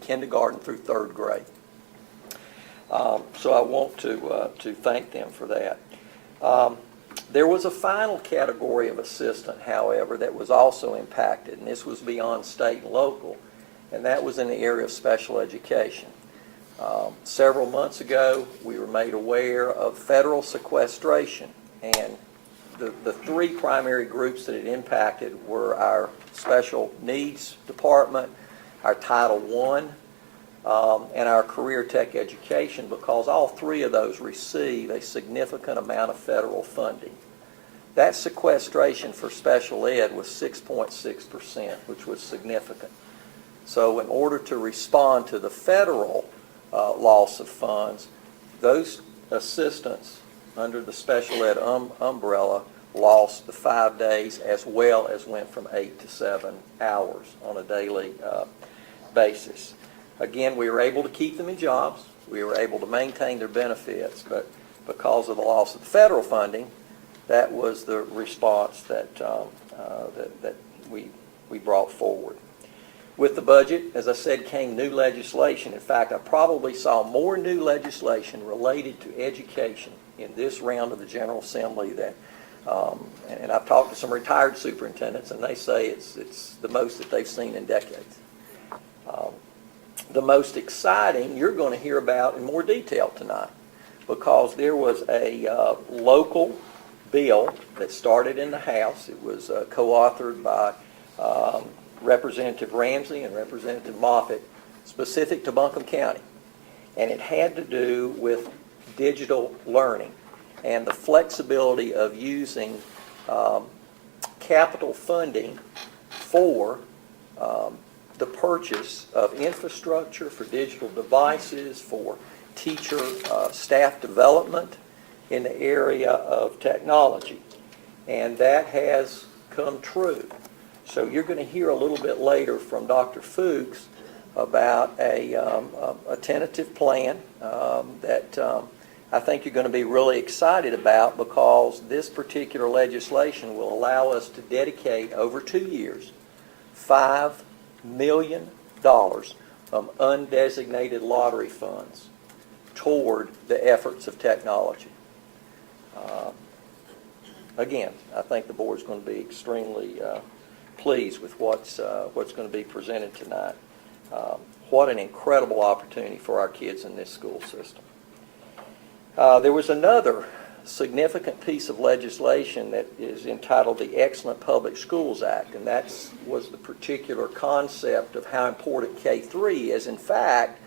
kindergarten through third grade. So I want to thank them for that. There was a final category of assistant, however, that was also impacted, and this was beyond state and local, and that was in the area of special education. Several months ago, we were made aware of federal sequestration, and the three primary groups that it impacted were our special needs department, our Title I, and our career tech education, because all three of those receive a significant amount of federal funding. That sequestration for special ed was 6.6%, which was significant. So in order to respond to the federal loss of funds, those assistants under the special ed umbrella lost the 5 days, as well as went from 8 to 7 hours on a daily basis. Again, we were able to keep them in jobs. We were able to maintain their benefits, but because of the loss of the federal funding, that was the response that we brought forward. With the budget, as I said, came new legislation. In fact, I probably saw more new legislation related to education in this round of the General Assembly that, and I've talked to some retired superintendents, and they say it's the most that they've seen in decades. The most exciting you're going to hear about in more detail tonight, because there was a local bill that started in the House. It was co-authored by Representative Ramsey and Representative Moffitt, specific to Buncombe County. And it had to do with digital learning and the flexibility of using capital funding for the purchase of infrastructure, for digital devices, for teacher staff development in the area of technology. And that has come true. So you're going to hear a little bit later from Dr. Fuchs about a tentative plan that I think you're going to be really excited about, because this particular legislation will allow us to dedicate over 2 years $5 million of undesignated lottery funds toward the efforts of technology. Again, I think the board's going to be extremely pleased with what's going to be presented tonight. What an incredible opportunity for our kids in this school system. There was another significant piece of legislation that is entitled the Excellent Public Schools Act, and that was the particular concept of how important K-3 is. In fact,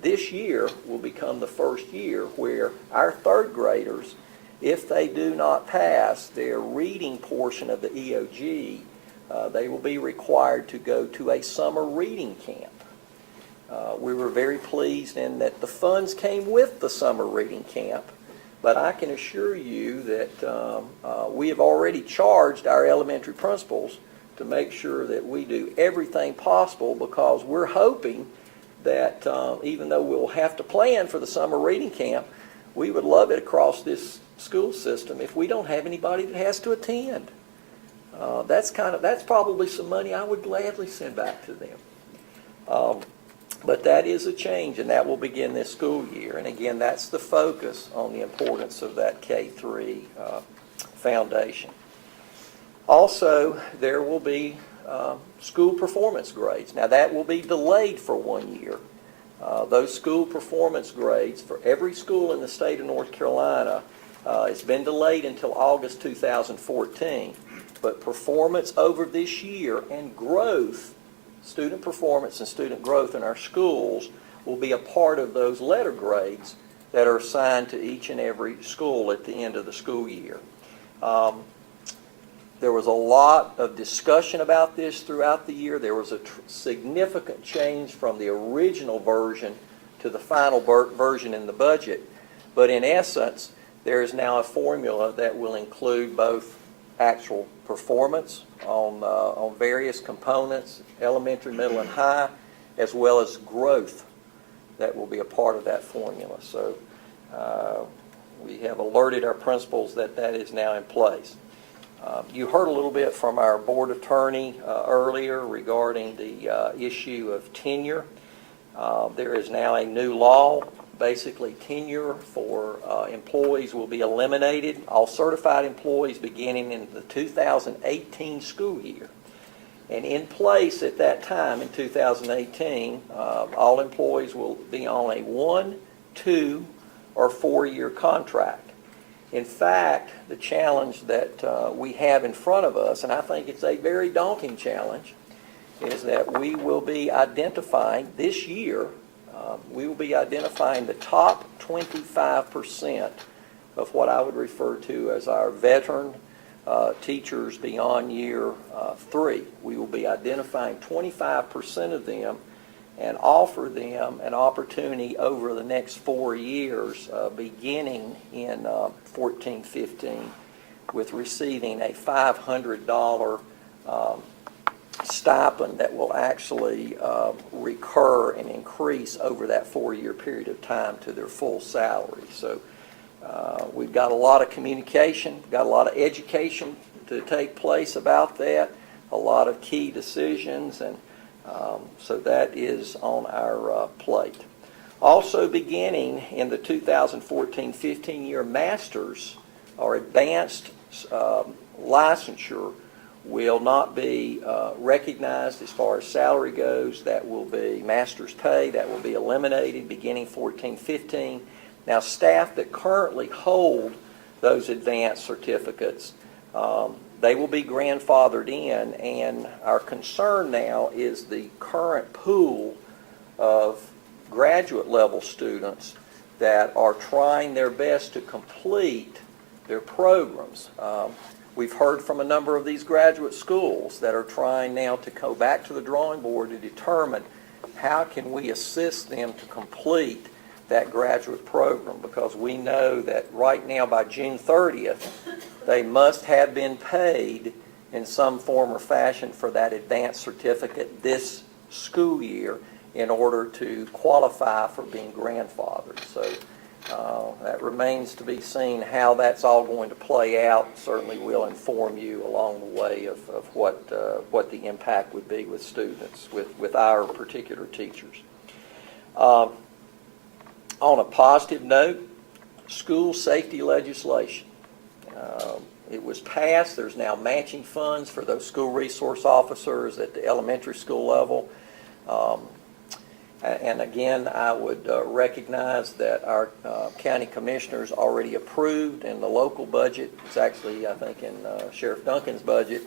this year will become the first year where our third graders, if they do not pass their reading portion of the EOG, they will be required to go to a summer reading camp. We were very pleased in that the funds came with the summer reading camp, but I can assure you that we have already charged our elementary principals to make sure that we do everything possible, because we're hoping that even though we'll have to plan for the summer reading camp, we would love it across this school system if we don't have anybody that has to attend. That's probably some money I would gladly send back to them. But that is a change, and that will begin this school year. And again, that's the focus on the importance of that K-3 foundation. Also, there will be school performance grades. Now, that will be delayed for 1 year. Those school performance grades for every school in the state of North Carolina, it's been delayed until August 2014. But performance over this year and growth, student performance and student growth in our schools, will be a part of those letter grades that are assigned to each and every school at the end of the school year. There was a lot of discussion about this throughout the year. There was a significant change from the original version to the final version in the budget. But in essence, there is now a formula that will include both actual performance on various components, elementary, middle, and high, as well as growth that will be a part of that formula. So we have alerted our principals that that is now in place. You heard a little bit from our board attorney earlier regarding the issue of tenure. There is now a new law. Basically, tenure for employees will be eliminated. All certified employees beginning in the 2018 school year. And in place at that time in 2018, all employees will be on a 1, 2, or 4-year contract. In fact, the challenge that we have in front of us, and I think it's a very daunting challenge, is that we will be identifying this year, we will be identifying the top 25% of what I would refer to as our veteran teachers beyond year 3. We will be identifying 25% of them and offer them an opportunity over the next 4 years, beginning in 14-15, with receiving a $500 stipend that will actually recur and increase over that 4-year period of time to their full salary. So we've got a lot of communication, got a lot of education to take place about that, a lot of key decisions, and so that is on our plate. Also beginning in the 2014-15 year, masters or advanced licensure will not be recognized as far as salary goes. That will be master's pay. That will be eliminated beginning 14-15. Now, staff that currently hold those advanced certificates, they will be grandfathered in, and our concern now is the current pool of graduate level students that are trying their best to complete their programs. We've heard from a number of these graduate schools that are trying now to go back to the drawing board to determine how can we assist them to complete that graduate program, because we know that right now by June 30th, they must have been paid in some form or fashion for that advanced certificate this school year in order to qualify for being grandfathered. So that remains to be seen how that's all going to play out. Certainly we'll inform you along the way of what the impact would be with students, with our particular teachers. On a positive note, school safety legislation. It was passed. There's now matching funds for those school resource officers at the elementary school level. And again, I would recognize that our county commissioners already approved in the local budget. It's actually, I think, in Sheriff Duncan's budget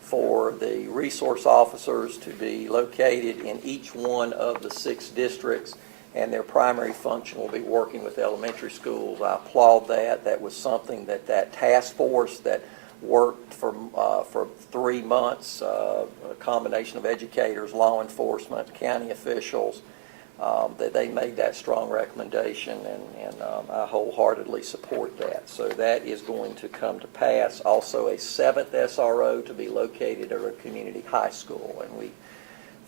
for the resource officers to be located in each one of the 6 districts, and their primary function will be working with elementary schools. I applaud that. That was something that task force that worked for 3 months, a combination of educators, law enforcement, county officials, that they made that strong recommendation, and I wholeheartedly support that. So that is going to come to pass. Also a 7th SRO to be located at a community high school, and we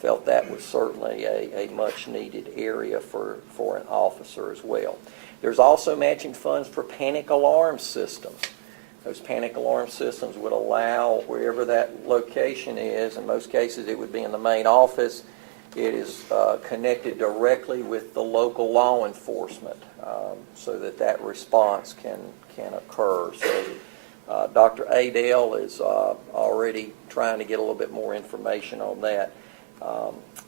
felt that was certainly a much needed area for an officer as well. There's also matching funds for panic alarm systems. Those panic alarm systems would allow, wherever that location is, in most cases it would be in the main office, it is connected directly with the local law enforcement, so that response can occur. So Dr. Adele is already trying to get a little bit more information on that.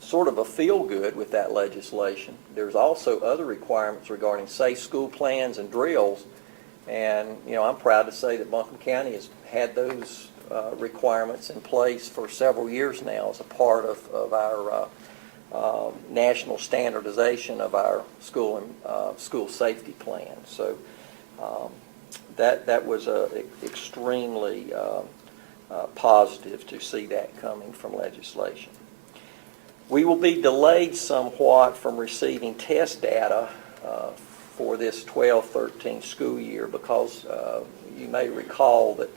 Sort of a feel-good with that legislation. There's also other requirements regarding safe school plans and drills, and I'm proud to say that Buncombe County has had those requirements in place for several years now as a part of our national standardization of our school and school safety plan. So that was extremely positive to see that coming from legislation. We will be delayed somewhat from receiving test data for this 12-13 school year because you may recall that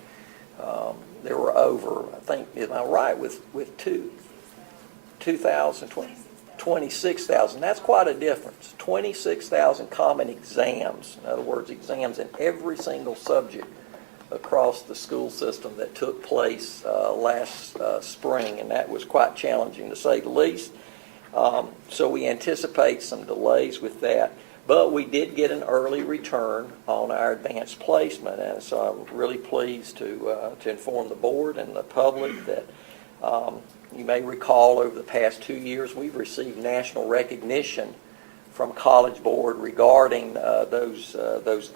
there were over, I think, am I right, with 26,000. That's quite a difference. 26,000 common exams. In other words, exams in every single subject across the school system that took place last spring, and that was quite challenging to say the least. So we anticipate some delays with that, but we did get an early return on our advanced placement, and so I'm really pleased to inform the board and the public that you may recall over the past 2 years we've received national recognition from College Board regarding those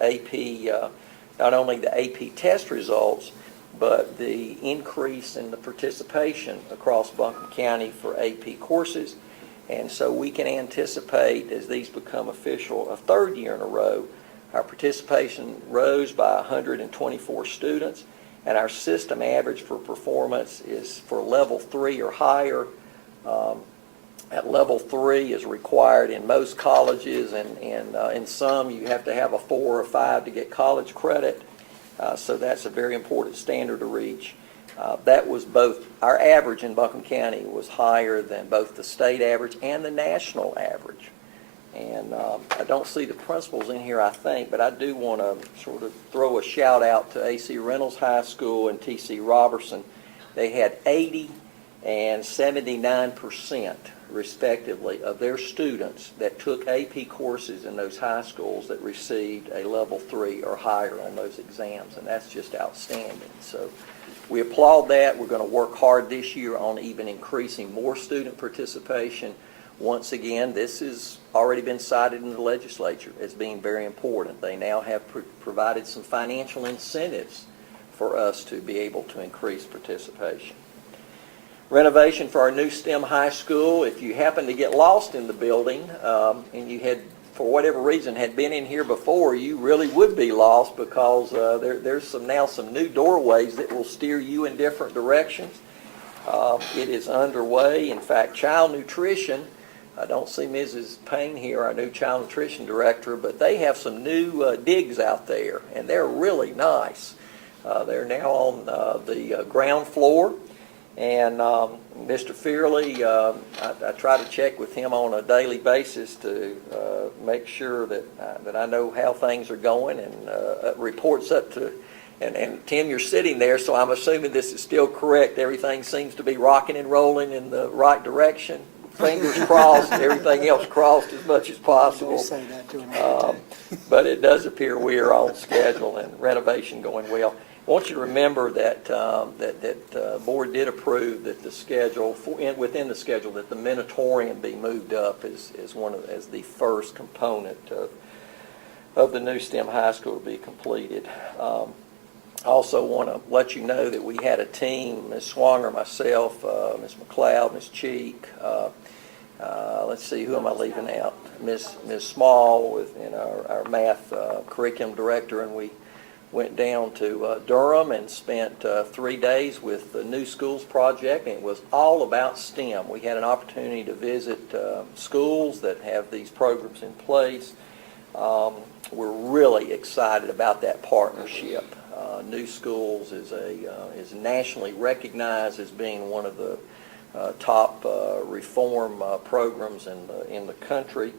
AP, not only the AP test results, but the increase in the participation across Buncombe County for AP courses. And so we can anticipate, as these become official, a third year in a row, our participation rose by 124 students, and our system average for performance is for level 3 or higher. At level 3 is required in most colleges, and in some you have to have a 4 or 5 to get college credit. So that's a very important standard to reach. That was both, our average in Buncombe County was higher than both the state average and the national average. And I don't see the principals in here, I think, but I do want to sort of throw a shout out to A.C. Reynolds High School and T.C. Robertson. They had 80 and 79% respectively of their students that took AP courses in those high schools that received a level 3 or higher on those exams, and that's just outstanding. So we applaud that. We're going to work hard this year on even increasing more student participation. Once again, this has already been cited in the legislature as being very important. They now have provided some financial incentives for us to be able to increase participation. Renovation for our new STEM high school. If you happen to get lost in the building and you had, for whatever reason, had been in here before, you really would be lost because there's now some new doorways that will steer you in different directions. It is underway. In fact, child nutrition, I don't see Mrs. Payne here, our new child nutrition director, but they have some new digs out there, and they're really nice. They're now on the ground floor. And Mr. Fierle, I try to check with him on a daily basis to make sure that I know how things are going, and reports up to, and Tim, you're sitting there, so I'm assuming this is still correct. Everything seems to be rocking and rolling in the right direction. Fingers crossed, everything else crossed as much as possible. Say that to him. But it does appear we are on schedule and renovation going well. I want you to remember that that board did approve that the schedule within the schedule that the Minotaurium be moved up as the first component of the new STEM high school to be completed. I also want to let you know that we had a team, Ms. Swanger, myself, Ms. McLeod, Ms. Cheek. Let's see, who am I leaving out? Ms. Small, our math curriculum director, and we went down to Durham and spent 3 days with the New Schools Project, and it was all about STEM. We had an opportunity to visit schools that have these programs in place. We're really excited about that partnership. New Schools is nationally recognized as being one of the top reform programs in the country.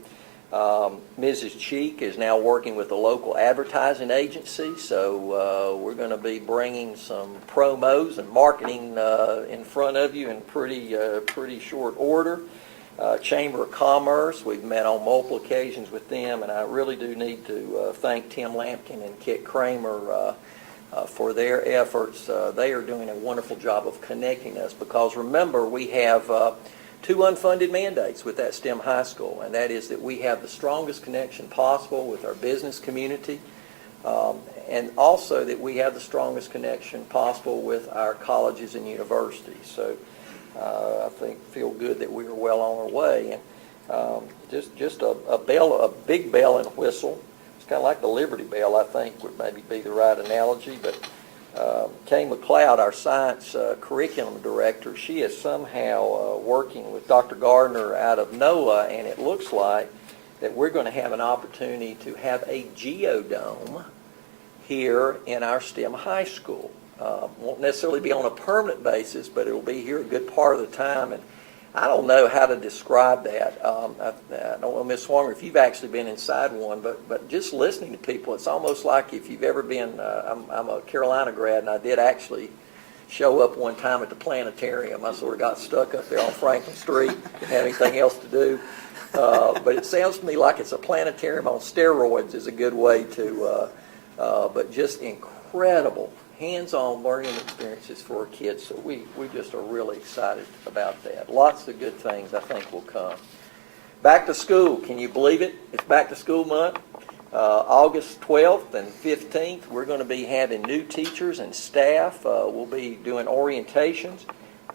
Mrs. Cheek is now working with a local advertising agency, so we're going to be bringing some promos and marketing in front of you in pretty short order. Chamber of Commerce, we've met on multiple occasions with them, and I really do need to thank Tim Lampkin and Kit Kramer for their efforts. They are doing a wonderful job of connecting us because, remember, we have 2 unfunded mandates with that STEM high school, and that is that we have the strongest connection possible with our business community, and also that we have the strongest connection possible with our colleges and universities. So I feel good that we are well on our way. And just a big bell and whistle. It's kind of like the Liberty Bell, I think, would maybe be the right analogy, but Kay McLeod, our science curriculum director, she is somehow working with Dr. Gardner out of NOAA, and it looks like that we're going to have an opportunity to have a geodome here in our STEM high school. Won't necessarily be on a permanent basis, but it will be here a good part of the time. And I don't know how to describe that. I don't know, Ms. Swanger, if you've actually been inside one, but just listening to people, it's almost like if you've ever been, I'm a Carolina grad, and I did actually show up one time at the planetarium. I sort of got stuck up there on Franklin Street, didn't have anything else to do. But it sounds to me like it's a planetarium on steroids is a good way to, but just incredible hands-on learning experiences for our kids. So we just are really excited about that. Lots of good things I think will come. Back to school. Can you believe it? It's back to school month. August 12th and 15th, we're going to be having new teachers and staff. We'll be doing orientations.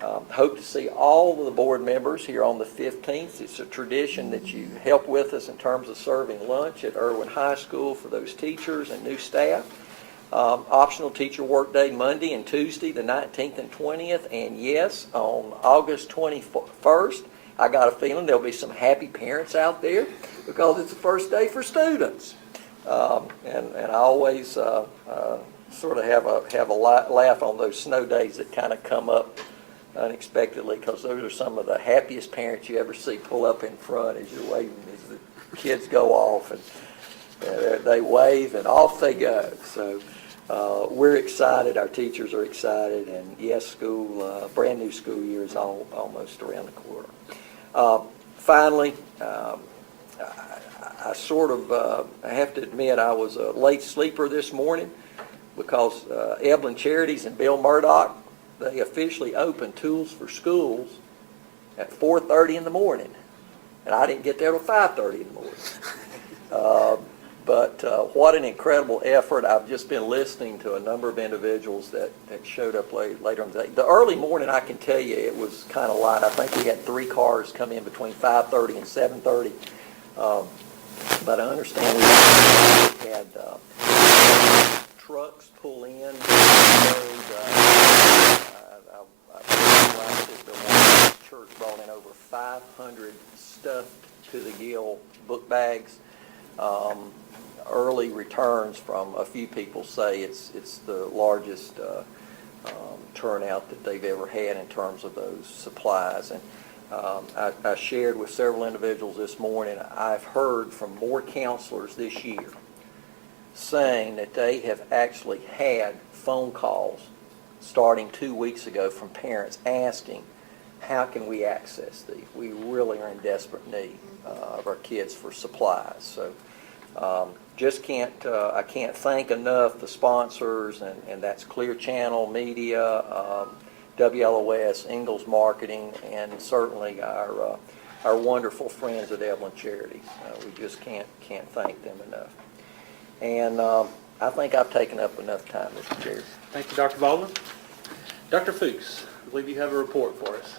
Hope to see all of the board members here on the 15th. It's a tradition that you help with us in terms of serving lunch at Irwin High School for those teachers and new staff. Optional teacher work day Monday and Tuesday, the 19th and 20th. And yes, on August 21st, I got a feeling there'll be some happy parents out there because it's the first day for students. And I always sort of have a laugh on those snow days that kind of come up unexpectedly, because those are some of the happiest parents you ever see pull up in front as you're waving, as the kids go off, and they wave and off they go. So we're excited, our teachers are excited, and yes, school, brand new school year is almost around the corner. Finally, I sort of, I have to admit, I was a late sleeper this morning because Evelyn Charities and Bill Murdoch, they officially opened Tools for Schools at 4:30 in the morning, and I didn't get there till 5:30 in the morning. But what an incredible effort. I've just been listening to a number of individuals that showed up later in the day. The early morning, I can tell you, it was kind of light. I think we had 3 cars come in between 5:30 and 7:30. But I understand we had trucks pull in. The church brought in over 500 stuffed to the gill book bags. Early returns from a few people say it's the largest turnout that they've ever had in terms of those supplies. And I shared with several individuals this morning, I've heard from more counselors this year saying that they have actually had phone calls starting 2 weeks ago from parents asking, how can we access these? We really are in desperate need of our kids for supplies. So just I can't thank enough the sponsors, and that's Clear Channel Media, WLOS, Ingalls Marketing, and certainly our wonderful friends at Evelyn Charities. We just can't thank them enough. And I think I've taken up enough time, Mr. Chair. Thank you, Dr. Baldwin. Dr. Fuchs, I believe you have a report for us.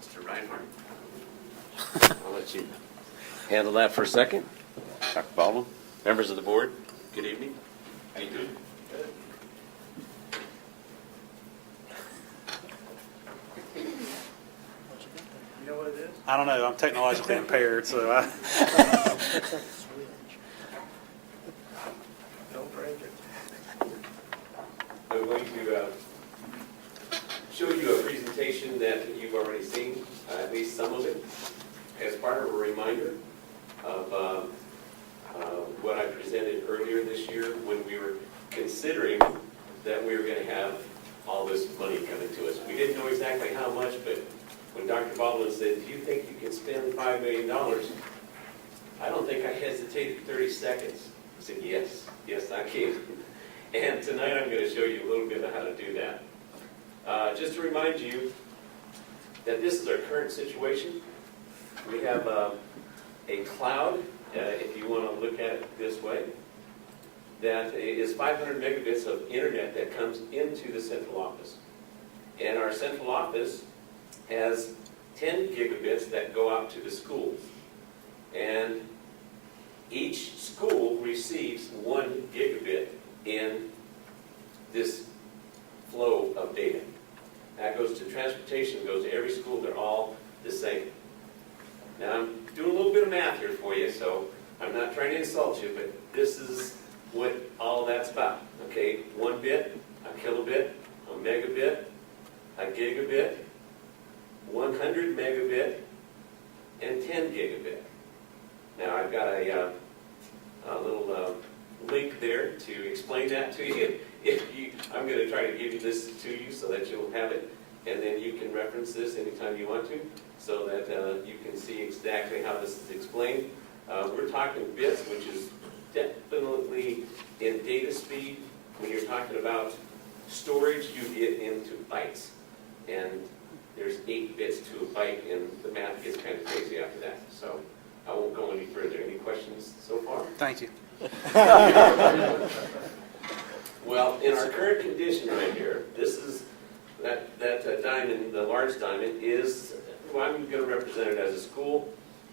Mr. Reinhardt, I'll let you handle that for a second. Dr. Baldwin, members of the board, good evening. How you doing? Good. You know what it is? I don't know. I'm technologically impaired, so I... Don't break it. I'm going to show you a presentation that you've already seen, at least some of it, as part of a reminder of what I presented earlier this year when we were considering that we were going to have all this money coming to us. We didn't know exactly how much, but when Dr. Baldwin said, do you think you can spend $5 million? I don't think I hesitated 30 seconds. I said, yes, I can. And tonight I'm going to show you a little bit of how to do that. Just to remind you that this is our current situation. We have a cloud, if you want to look at it this way, that is 500 megabits of internet that comes into the central office. And our central office has 10 gigabits that go out to the schools. And each school receives 1 gigabit in this flow of data. That goes to transportation, goes to every school, they're all the same. Now I'm doing a little bit of math here for you, so bit, a kilobit, a megabit, a gigabit, 100 megabit, and 10 gigabit. Now I've got a little link there to explain that to you. I'm going to try to give you this to you so that you'll have it, and then you can reference this anytime you want to, so that you can see exactly how this is explained. We're talking bits, which is definitely in data speed. When you're talking about storage, you get into bytes, and there's 8 bits to a byte, and the math gets kind of crazy after that. So I won't go any further. Any questions so far? Thank you. Well, in our current condition right here, this is that diamond, the large diamond, is, well, I'm going to represent it as a school.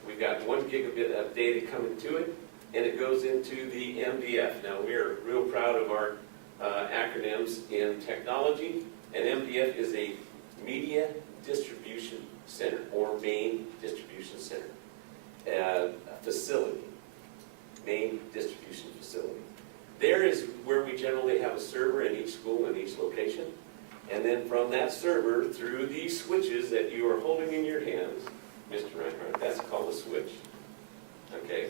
We've got 1 gigabit of data coming to it, and it goes into the MDF. Now, we're real proud of our acronyms in technology, and MDF is a Media Distribution Center, or Main Distribution Center facility. Main distribution facility. There is where we generally have a server in each school, in each location. And then from that server, through these switches that you are holding in your hands, Mr. Reinhardt, that's called a switch. Okay.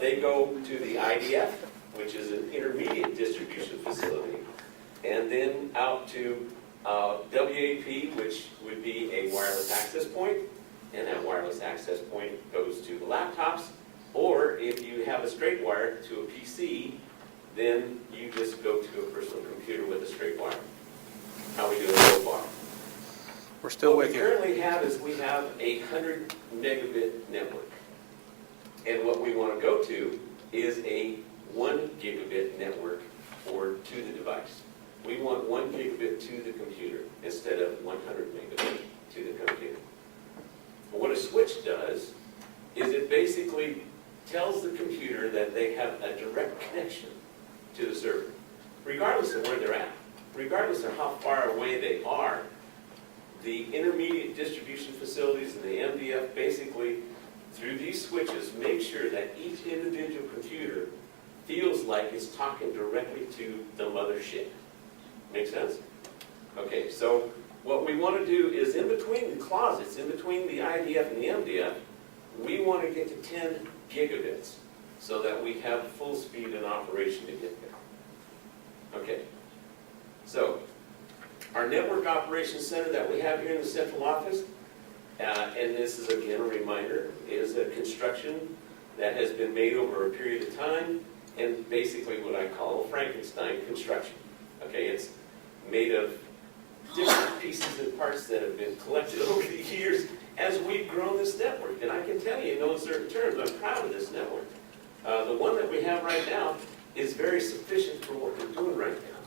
They go to the IDF, which is an intermediate distribution facility, and then out to WAP, which would be a wireless access point, and that wireless access point goes to the laptops, or if you have a straight wire to a PC, then you just go to a personal computer with a straight wire. How we doing so far? We're still what with we you. currently have is we have a 100 megabit network. And what we want to go to is a 1 gigabit network to the device. We want 1 gigabit to the computer instead of 100 megabit to the computer. But what a switch does is it basically tells the computer that they have a direct connection to the server, regardless of where they're at, regardless of how far away they are. The intermediate distribution facilities and the MDF basically, through these switches, make sure that each individual computer feels like it's talking directly to the mothership. Make sense? Okay, so what we want to do is in between the closets, in between the IDF and the MDF, we want to get to 10 gigabits so that we have full speed in operation to get there. Okay, so our network operations center that we have here in the central office, and this is again a reminder, is a construction that has been made over a period of time, and basically what I call a Frankenstein construction. Okay, it's made of different pieces and parts that have been collected over the years as we've grown this network. And I can tell you in no uncertain terms, I'm proud of this network. The one that we have right now is very sufficient for what we're doing right now.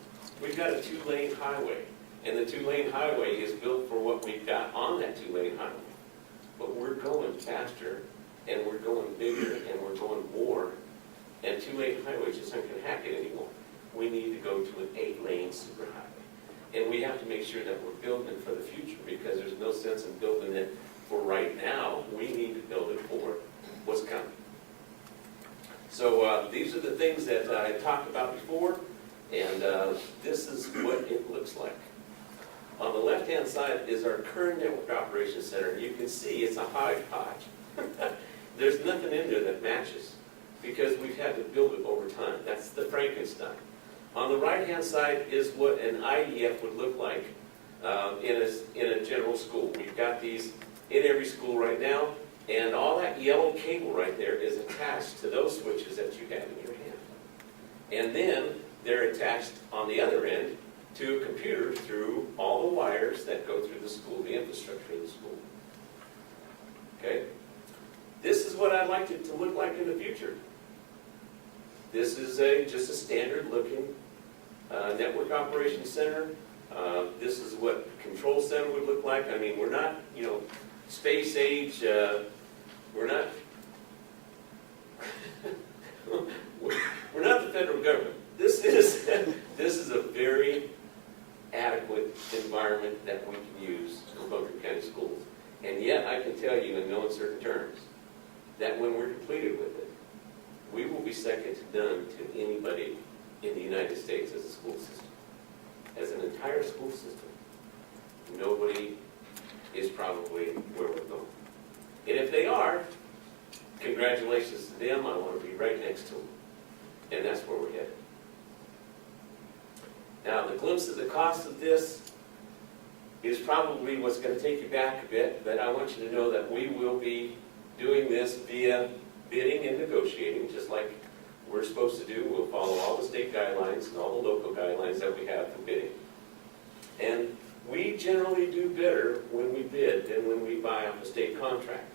We've got a 2-lane highway, and the 2-lane highway is built for what we've got on that 2-lane highway. But we're going faster, and we're going bigger, and we're going more, and 2-lane highways just aren't going to hack it anymore. We need to go to an 8-lane superhighway. And we have to make sure that we're building it for the future, because there's no sense in building it for right now. We need to build it for what's coming. So these are the things that I talked about before, and this is what it looks like. On the left-hand side is our current network operations center. You can see it's a hodgepodge. There's nothing in there that matches, because we've had to build it over time. That's the Frankenstein. On the right-hand side is what an IDF would look like in a general school. We've got these in every school right now, and all that yellow cable right there is attached to those switches that you have in your hand. And then they're attached on the other end to a computer through all the wires that go through the school, the infrastructure of the school. Okay? This is what I'd like it to look like in the future. This is just a standard looking network operations center. This is what control center would look like. I mean, we're not, space age, we're not, we're not the federal government. This is a very adequate environment that we can use in Baldwin County schools. And yet, I can tell you in no uncertain terms that when we're completed with it, we will be second to none to anybody in the United States as a school system. that's where we're headed. Now, the glimpse of the cost of this is probably what's going to take you back a bit, but I want you to know that we will be doing this via bidding and negotiating, just like we're supposed to do. We'll follow all the state guidelines and all the local guidelines that we have for bidding. And we generally do better when we bid than when we buy off a state contract.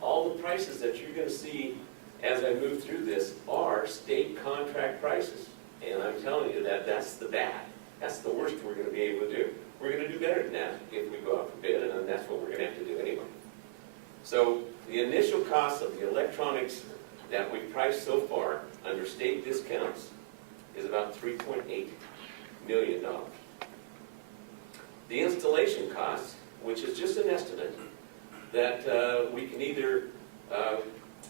All the prices that you're going to see as I move through this are state contract prices. And I'm telling you that that's the bad. That's the worst we're going to be able to do. We're going to do better than that if we go out for bid, and that's what we're going to have to do anyway. So the initial cost of the electronics that we've priced so far under state discounts is about $3.8 million. The installation cost, which is just an estimate, that we can either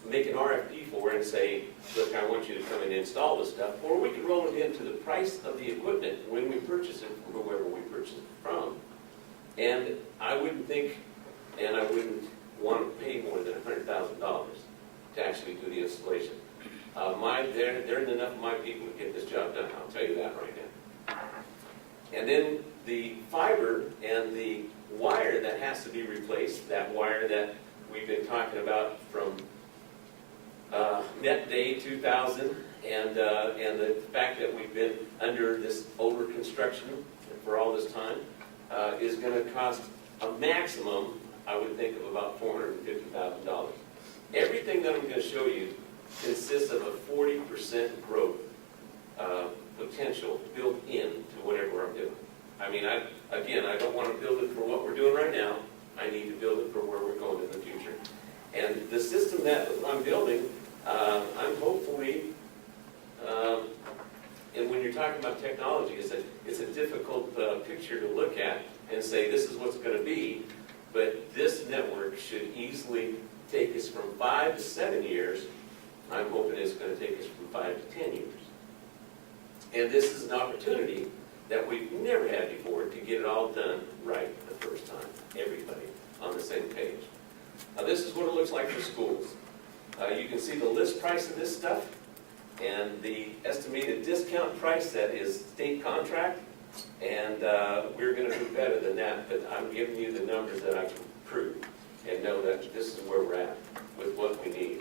make an RFP for and say, look, I want you to come and install this stuff, or we can roll it into the price of the equipment when we purchase it from whoever we purchase it from. And I wouldn't think, and I wouldn't want to pay more than $100,000 to actually do the installation. There isn't enough of my people to get this job done, I'll tell you that right now. And then the fiber and the wire that has to be replaced, that wire that we've been talking about from Net Day 2000, and the fact that we've been under this over construction for all this time, is going to cost a maximum, I would think, of about $450,000. Everything that I'm going to show you consists of a 40% growth potential built into whatever I'm doing. I mean, I don't want to build it for what we're doing right now. I need to build it for where we're going in the future. And the system that I'm building, I'm hopefully, and when you're talking about technology, it's a difficult picture to look at and say this is what's going to be, but this network should easily take us from 5 to 7 years. I'm hoping it's going to take us from 5 to 10 years. And this is an opportunity that we've never had before to get it all done right the first time, everybody on the same page. Now this is what it looks like for schools. You can see the list price of this stuff and the estimated discount price that is state contract, and we're going to do better than that, but I'm giving you the numbers that I can prove and know that this is where we're at with what we need.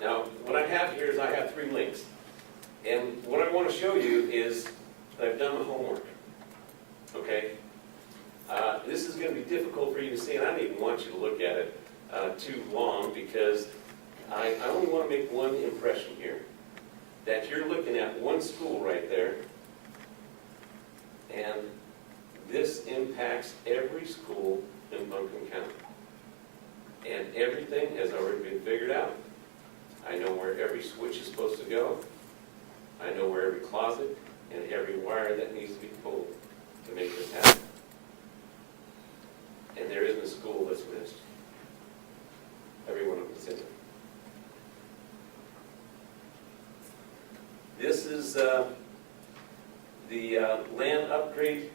Now, what I have here is I have 3 links, and what I want to show you is that I've done the homework, okay? This is going to be difficult for you to see, and I don't even want you to look at it too long, because I only want to make one impression here, that you're looking at one school right there, and this impacts every school in Buncombe County. And everything has already been figured out. I know where every switch is supposed to go. I know where every closet and every wire that needs to be pulled to make this happen. And there isn't a school that's missed. Every one of them is in there. This is the land upgrade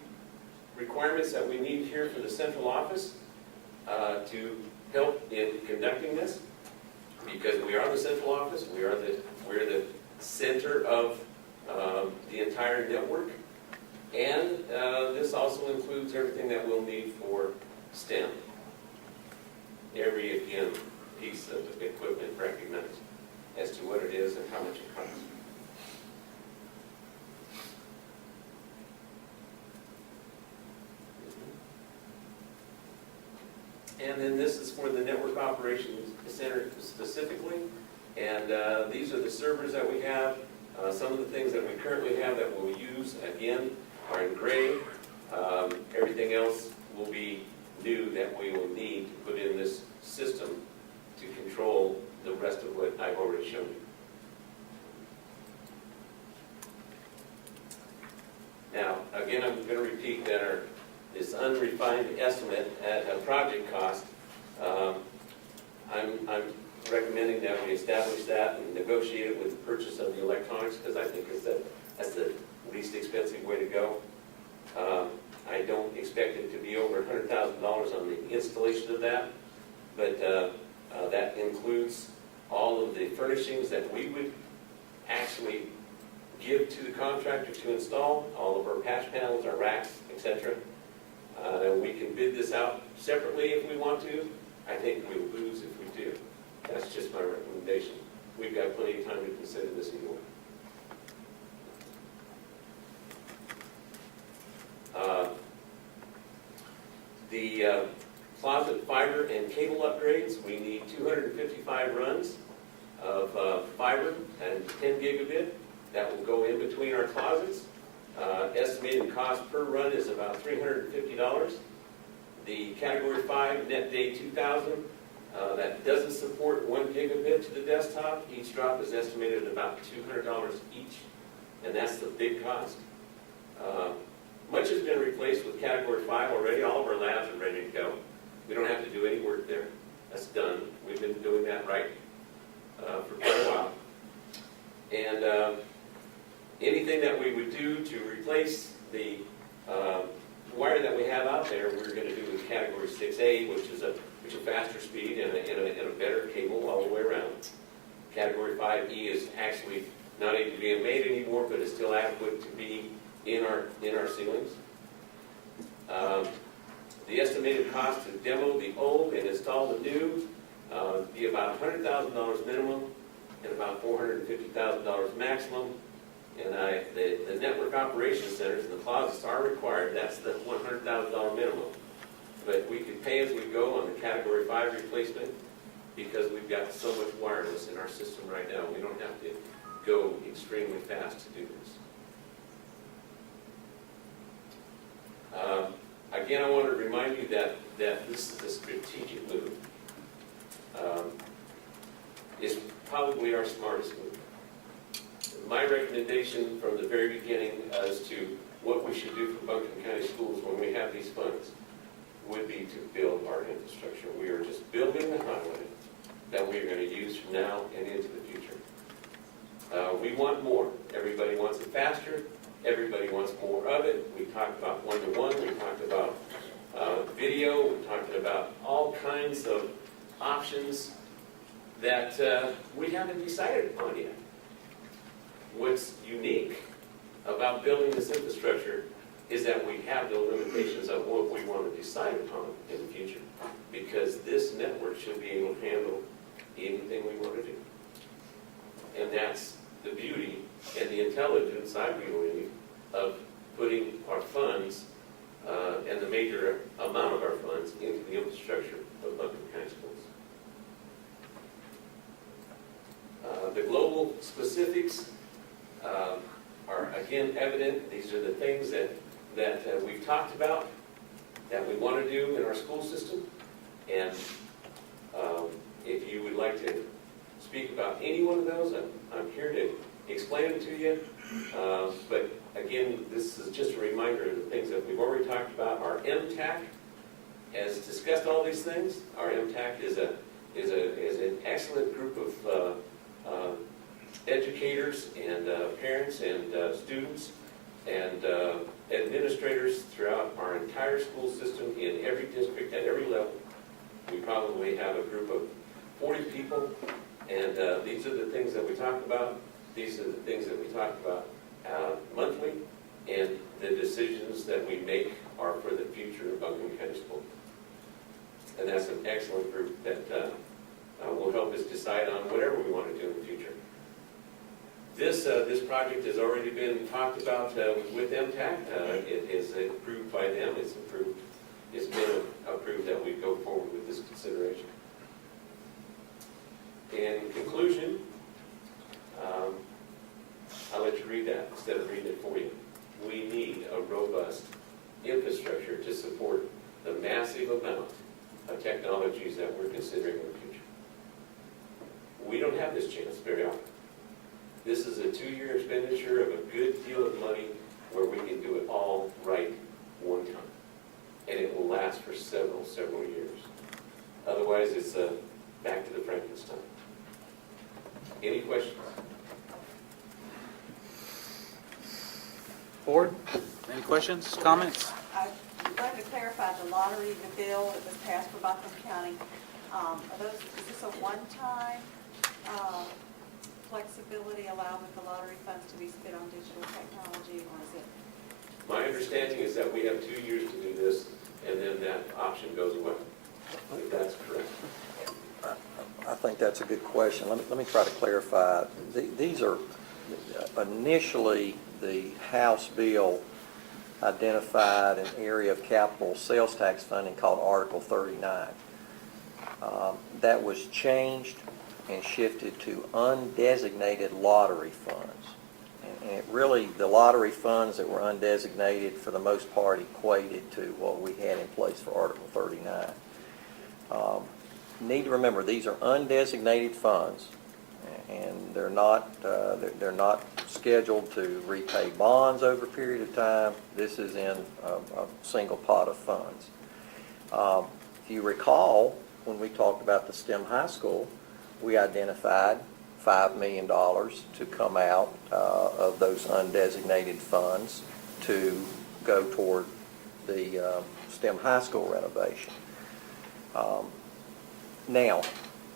requirements that we need here for the central office to help in conducting this, because we are the central office, we're the center of the entire network, and this also includes everything that we'll need for STEM. Every, again, piece of equipment recognized as to what it is and how much it costs. And then this is for the Network Operations Center specifically, and these are the servers that we have. Some of the things that we currently have that we'll use, again, are in gray. Everything else will be new that we will need to put in this system to control the rest of what I've already shown you. Now, again, I'm going to repeat that this unrefined estimate at a project cost, I'm recommending that we establish that and negotiate it with the purchase of the electronics, because I think that's the least expensive way to go. I don't expect it to be over $100,000 on the installation of that, but that includes all of the furnishings that we would actually give to the contractor to install all of our patch panels, our racks, etc. We can bid this out separately if we want to. I think we'll lose if we do. That's just my recommendation. We've got plenty of time to consider this anyway. The closet fiber and cable upgrades, we need 255 runs of fiber and 10 gigabit. That will go in between our closets. Estimated cost per run is about $350. The Category 5 Net Day 2000, that doesn't support 1 gigabit to the desktop. Each drop is estimated at about $200 each, and that's the big cost. Much has been replaced with Category 5 already. All of our labs are ready to go. We don't have to do any work there. That's done. We've been doing that right for quite a while. And anything that we would do to replace the wire that we have out there, we're going to do with Category 6A, which is a faster speed and a better cable all the way around. Category 5E is actually not even being made anymore, but it's still adequate to be in our ceilings. The estimated cost to demo the old and install the new be about $100,000 minimum and about $450,000 maximum. And the network operations centers and the closets are required. That's the $100,000 minimum. But we can pay as we go on the Category 5 replacement because we've got so much wireless in our system right now. We don't have to go extremely fast to do this. Again, I want to remind you that this is a strategic move. It's probably our smartest move. My recommendation from the very beginning as to what we should do for Buncombe County Schools when we have these funds would be to build our infrastructure. We are just building the highway that we are going to use from now and into the future. We want more. Everybody wants it faster. Everybody wants more of it. We talked about one-to-one. We talked about video. We talked about all kinds of options that we haven't decided upon yet. What's unique about building this infrastructure is that we have no limitations of what we want to decide upon in the future, because this network should be able to handle anything we want to do. And that's the beauty and the intelligence, I believe, of putting our funds and the major amount of our funds into the infrastructure of Buncombe County Schools. The global specifics are again evident. These are the things that we've talked about that we want to do in our school system. And if you would like to speak about any one of those, I'm here to explain them to you. But again, this is just a reminder of the things that we've already talked about. Our MTAC has discussed all these things. Our MTAC is an excellent group of educators and parents and students and administrators throughout our entire school system in every district at every level. We probably have a group of 40 people, and these are the things that we talk about. These are the things that we talk about monthly, and the decisions that we make are for the future of Buncombe County School. And that's an excellent group that will help us decide on whatever we want to do in the future. This project has already been talked about with MTAC. It is approved by them. It's been approved that we go forward with this consideration. In conclusion, I'll let you read that instead of reading it for you. We need a robust infrastructure to support the massive amount of technologies that we're considering in the future. We don't have this chance very often. This is a 2-year expenditure of a good deal of money where we can do it all right one time. And it will last for several years. Otherwise, it's back to the Frankenstein. Any questions? Board, any questions, comments? I'd like to clarify the lottery, the bill that was passed for Buncombe County. Is this a one-time flexibility allow with the lottery funds to be spent on digital technology, or is it? My understanding is that we have 2 years to do this, and then that option goes away. If that's correct. I think that's a good question. Let me try to clarify. These are initially the House bill identified an area of capital sales tax funding called Article 39. That was changed and shifted to undesignated lottery funds. And it really, the lottery funds that were undesignated for the most part equated to what we had in place for Article 39. Need to remember, these are undesignated funds, and they're not scheduled to repay bonds over a period of time. This is in a single pot of funds. If you recall, when we talked about the STEM high school, we identified $5 million to come out of those undesignated funds to go toward the STEM high school renovation. Now,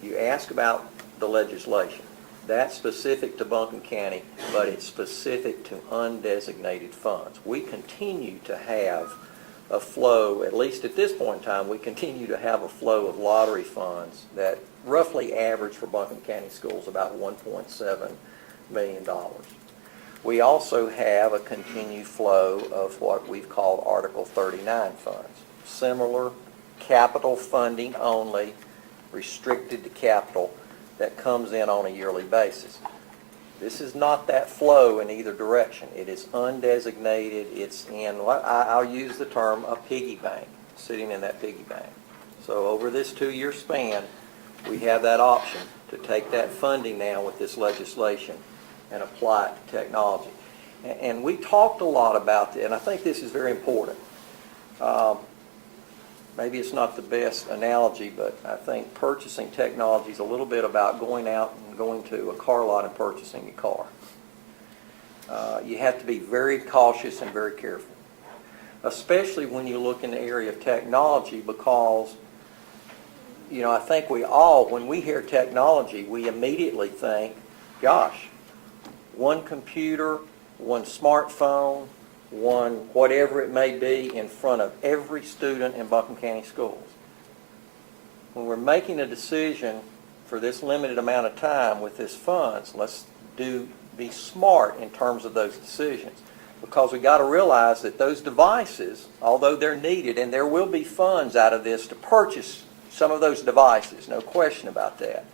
you ask about the legislation. That's specific to Buncombe County, but it's specific to undesignated funds. We continue to have a flow, at least at this point in time, we continue to have a flow of lottery funds that roughly average for Buncombe County schools about $1.7 million. We also have a continued flow of what we've called Article 39 funds. Similar capital funding only, restricted to capital, that comes in on a yearly basis. This is not that flow in either direction. It is undesignated. It's in what I'll use the term a piggy bank, sitting in that piggy bank. So over this 2-year span, we have that option to take that funding now with this legislation and apply it to technology. And we talked a lot about this, and I think this is very important. Maybe it's not the best analogy, but I think purchasing technology is a little bit about going out and going to a car lot and purchasing a car. You have to be very cautious and very careful, especially when you look in the area of technology, because, you know, I think we all, when we hear technology, we immediately think, gosh, one computer, one smartphone, one whatever it may be in front of every student in Buncombe County schools. When we're making a decision for this limited amount of time with this funds, let's be smart in terms of those decisions, because we got to realize that those devices, although they're needed, and there will be funds out of this to purchase some of those devices, no question about that,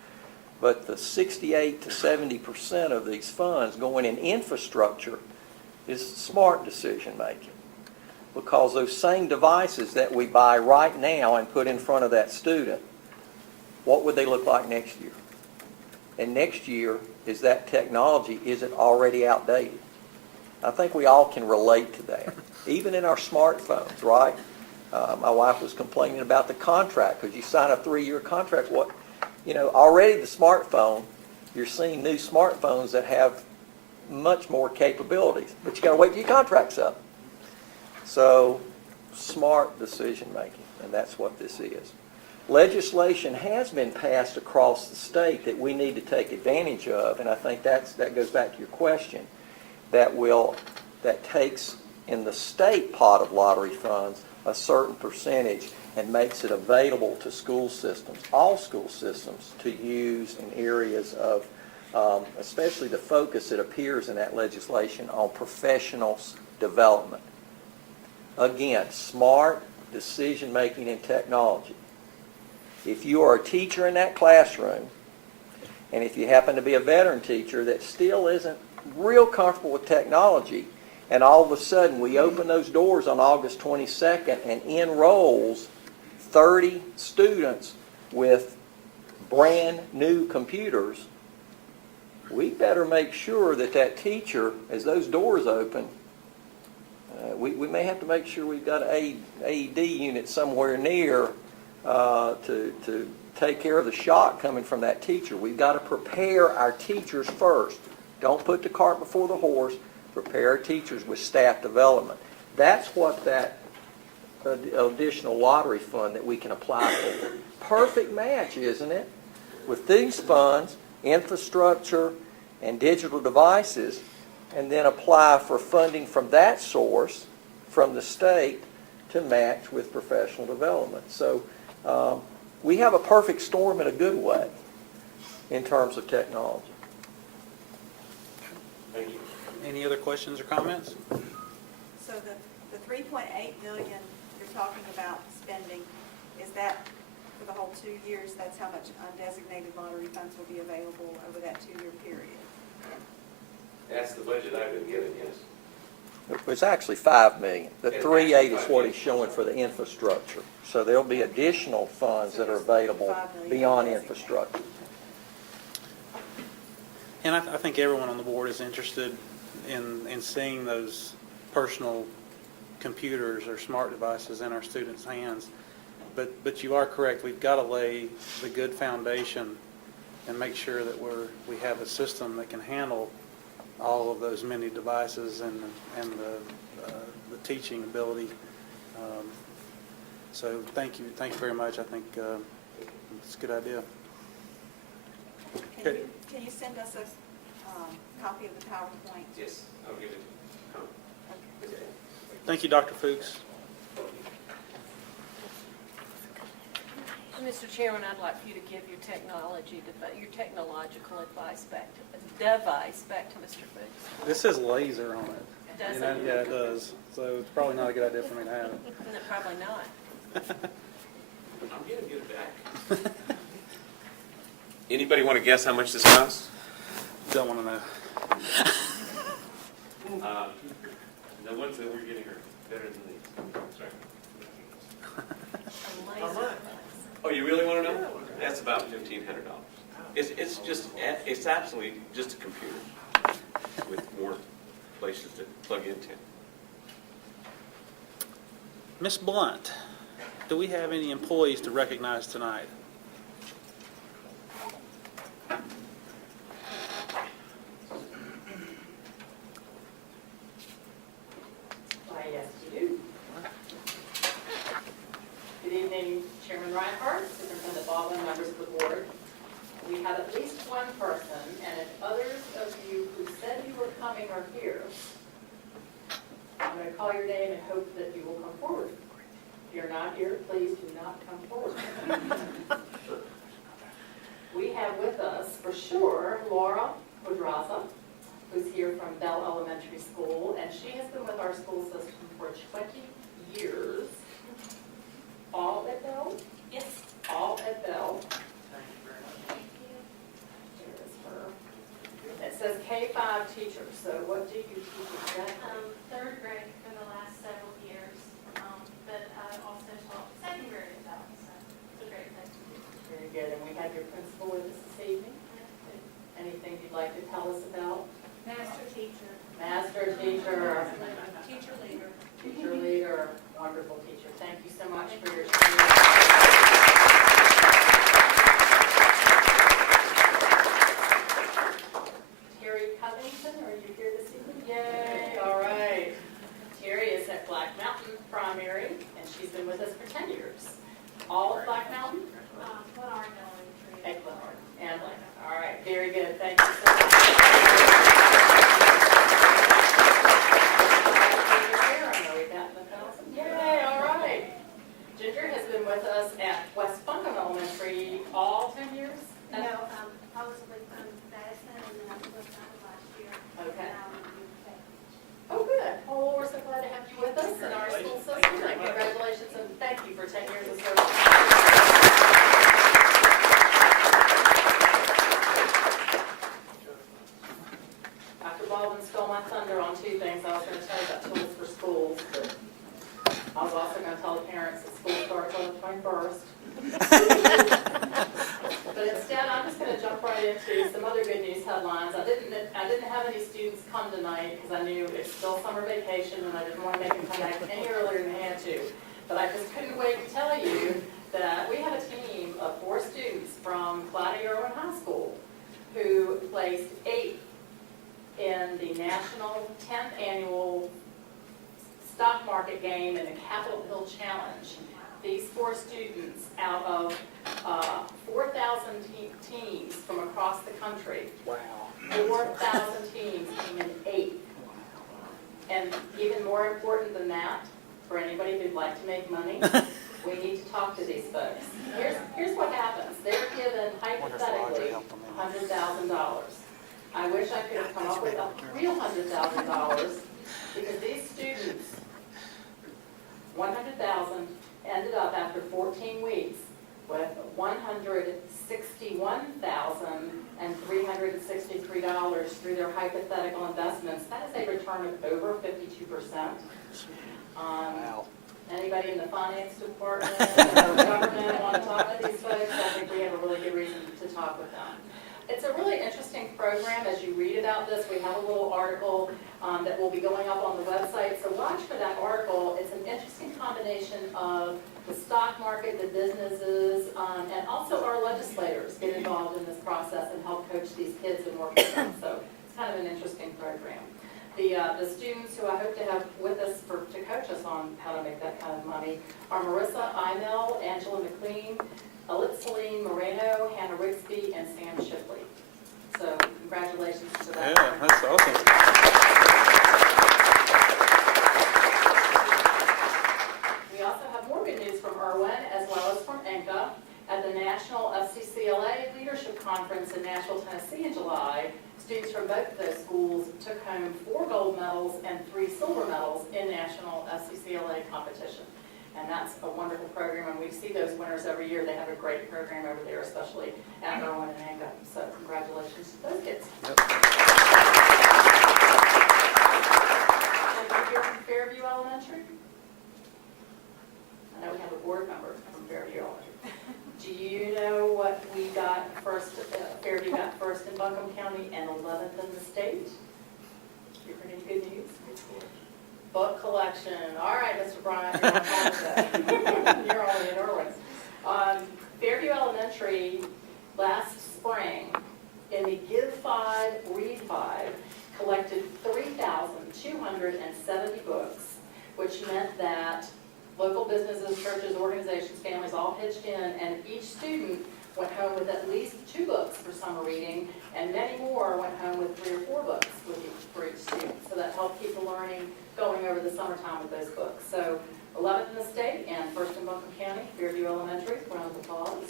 but the 68 to 70% of these funds going in infrastructure is smart decision making, because those same devices that we buy right now and put in front of that student, what would they look like next year? And next year, is that technology, is it already outdated? I think we all can relate to that, even in our smartphones, right? My wife was complaining about the contract, because you sign a 3-year contract. What, you know, already the smartphone, you're seeing new smartphones that have much more capabilities, but you got to wait till your contract's up. So, smart decision making, and that's what this is. Legislation has been passed across the state that we need to take advantage of, and I think that goes back to your question, that takes in the state pot of lottery funds a certain percentage and makes it available to school systems, all school systems, to use in areas of especially the focus that appears in that legislation on professional development. Again, smart decision-making in technology. If you are a teacher in that classroom, and if you happen to be a veteran teacher that still isn't real comfortable with technology, and all of a sudden we open those doors on August 22nd and enrolls 30 students with brand new computers, we better make sure that teacher, as those doors open, we may have to make sure we've got an AED unit somewhere near to take care of the shock coming from that teacher. We've got to prepare our teachers first. Don't put the cart before the horse. Prepare our teachers with staff development. That's what that additional lottery fund that we can apply for. Perfect match, isn't it? With these funds, infrastructure, and digital devices, and then apply for funding from that source, from the state, to match with professional development. So we have a perfect storm in a good way in terms of technology. Thank you. Any other questions or comments? So the 3.8 million you're talking about spending, is that for the whole 2 years? That's how much undesignated lottery funds will be available over that 2-year period? That's the budget I've been given, yes. It's actually $5 million. The It's 3.8 actually is $5 what million. he's showing for the infrastructure. So there'll be additional funds that are available $5 million beyond designated. infrastructure. And I think everyone on the board is interested in seeing those personal computers or smart devices in our students' hands. But you are correct. We've got to lay the good foundation and make sure that we have a system that can handle all of those many devices and the teaching ability. So thank you very much. I think it's a good idea. Can you send us a copy of the PowerPoint? Yes, I'll give it. Okay. Thank you, Dr. Fuchs. Mr. Chairman, I'd like for you to give your technological advice back to Mr. Fuchs. This has laser on it. Does You know, it? yeah, it does. So it's probably not a good idea for me to have it. No, probably not. I'm going to give it back. Anybody want to guess how much this costs? Don't want to know. The ones that we're getting are better than these. Sorry. A laser device. Oh, you really want to know? That's about $1,500. It's absolutely just a computer with more places to plug into. Ms. Blunt, do we have any employees to recognize tonight? Why, yes, you do. Good evening, Chairman Reinhardt, Superintendent Baldwin, members of the board. We have at least one person, and if others of you who said you were coming are here, I'm going to call your name and hope that you will come forward. If you're not here, please do not come forward. We have with us, for sure, Laura Odraza, who's here from Bell Elementary School, and she has been with our school system for 20 years. All at Bell? Yes. All at Bell. There is her. It says K-5 teacher, so what do you teach exactly? Third grade for the last several years, but I also taught second grade as well, so it's a great place to do. Very good, and we have your principal with us this evening. Anything you'd like to tell us about? Master teacher. Master teacher. Teacher leader. Teacher leader, wonderful teacher. Thank you so much for your time. Terry Covington, are you here this evening? Yay, all right. Terry is at Black Mountain Primary, and she's been with us for 10 years. All at Black Mountain? Glenarm Elementary. At Glenarm and Black Mountain. All right, very good. Thank you so much. Yay, all right. Ginger has been with us at West Buncombe Elementary all 10 years? No, I was with BASF and then I was with them last year. Okay. And I'm in UK. Oh, good. Well, we're so glad to have you with us in our school system. And congratulations and thank you for 10 years of service. Dr. Baldwin stole my thunder on two things. I was going to tell you about tools for schools, but I was also going to tell the parents that school starts on the 21st. But instead, I'm just going to jump right into some other good news headlines. I didn't have any students come tonight because I knew it's still summer vacation and I didn't want to make them come back any earlier than they had to. But I just couldn't wait to tell you that we have a team of 4 students from Cloudy-Irwin High School who placed 8th in the national 10th annual stock market game in the Capitol Hill Challenge. These 4 students out of 4,000 teams from across the country Wow. 4,000 teams came in 8th. And even more important than that, for anybody who'd like to make money, we need to talk to these folks. Here's what happens. They're given, hypothetically, $100,000. I wish I could have come up with a real $100,000 because these students, 100,000, ended up after 14 weeks with $161,363 through their hypothetical investments. That is a return of over 52%. Wow. Anybody in the finance department or government want to talk to these folks? I think we have a really good reason to talk with them. It's a really interesting program. As you read about this, we have a little article that will be going up on the website. So watch for that article. It's an interesting combination of the stock market, the businesses, and also our legislators get involved in this process and help coach these kids and work with them. So it's kind of an interesting program. The students who I hope to have with us to coach us on how to make that kind of money are Marissa Imel, Angela McLean, Elitsaline Moreno, Hannah Rigsby, and Sam Shipley. So congratulations to that. Yeah, that's awesome. We also have more good news from Irwin as well as from ENCA. At the National FCCLA Leadership Conference in Nashville, Tennessee in July, students from both of those schools took home 4 gold medals and 3 silver medals in national FCCLA competition. And that's a wonderful program, and we see those winners every year. They have a great program over there, especially at Irwin and ENCA. So congratulations to those kids. Yep. Anybody here from Fairview Elementary? I know we have a board member from Fairview Elementary. Do you know what we got first, Fairview got first in Buncombe County and 11th in the state? You heard any good news? Book collection. All right, Mr. Bryant, you're on call today. You're only in Irwin. Fairview Elementary last spring in the Give 5, Read 5 collected 3,270 books, which meant that local businesses, churches, organizations, families all pitched in, and each student went home with at least 2 books for summer reading, and many more went home with 3 or 4 books for each student. So that helped keep the learning going over the summertime with those books. So 11th in the state and first in Buncombe County, Fairview Elementary. Round of applause.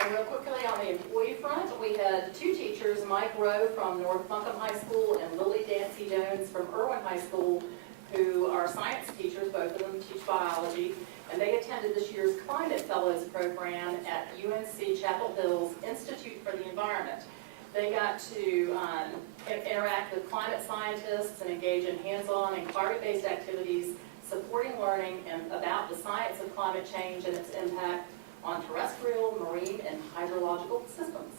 And real quickly on the employee front, we had 2 teachers, Mike Rowe from North Buncombe High School and Lily Dancy Jones from Irwin High School, who are science teachers. Both of them teach biology. And they attended this year's Climate Fellows program at UNC Chapel Hill's Institute for the Environment. They got to interact with climate scientists and engage in hands-on and inquiry-based activities supporting learning about the science of climate change and its impact on terrestrial, marine, and hydrological systems.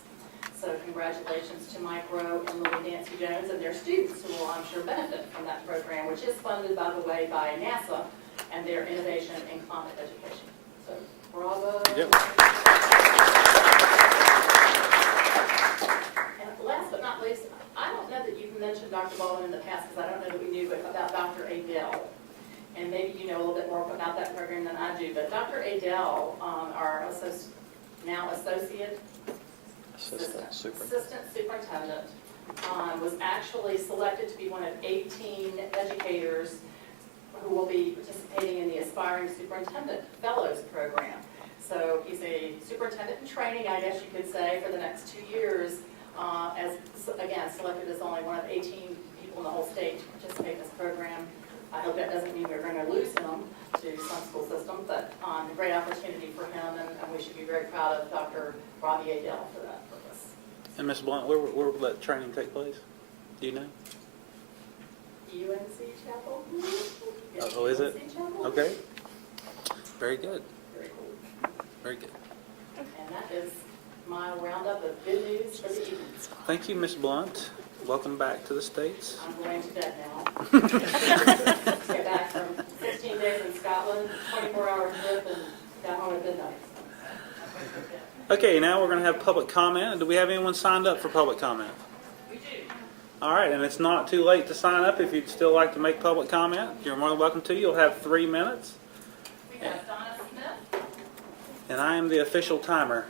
So congratulations to Mike Rowe and Lily Dancy Jones and their students who will, I'm sure, benefit from that program, which is funded, by the way, by NASA and their innovation in climate education. So, bravo. Yep. And last but not least, I don't know that you've mentioned Dr. Baldwin in the past, because I don't know that we knew about Dr. Adele. And maybe you know a little bit more about that program than I do. But Dr. Adele, our now assistant superintendent, was actually selected to be one of 18 educators who will be participating in the Aspiring Superintendent Fellows Program. So he's a superintendent in training, I guess you could say, for the next 2 years, as, again, selected as only one of 18 people in the whole state to participate in this program. I hope that doesn't mean we're going to lose him to some school system, but a great opportunity for him, and we should be very proud of Dr. Robbie Adele for that purpose. And Ms. Blunt, where will that training take place? Do you know? UNC Chapel? Oh, is it? UNC Chapel? Okay. Very good. Very cool. Very good. And that is my roundup of good news for the evening. Thank you, Ms. Blunt. Welcome back to the States. I'm going to bed now. Get back from 16 days in Scotland, 24-hour trip, and got home at midnight. Okay, now we're going to have public comment. Do we have anyone signed up for public comment? We do. All right, and it's not too late to sign up if you'd still like to make public comment. You're more than welcome to. You'll have 3 minutes. We have Donna Smith. And I am the official timer.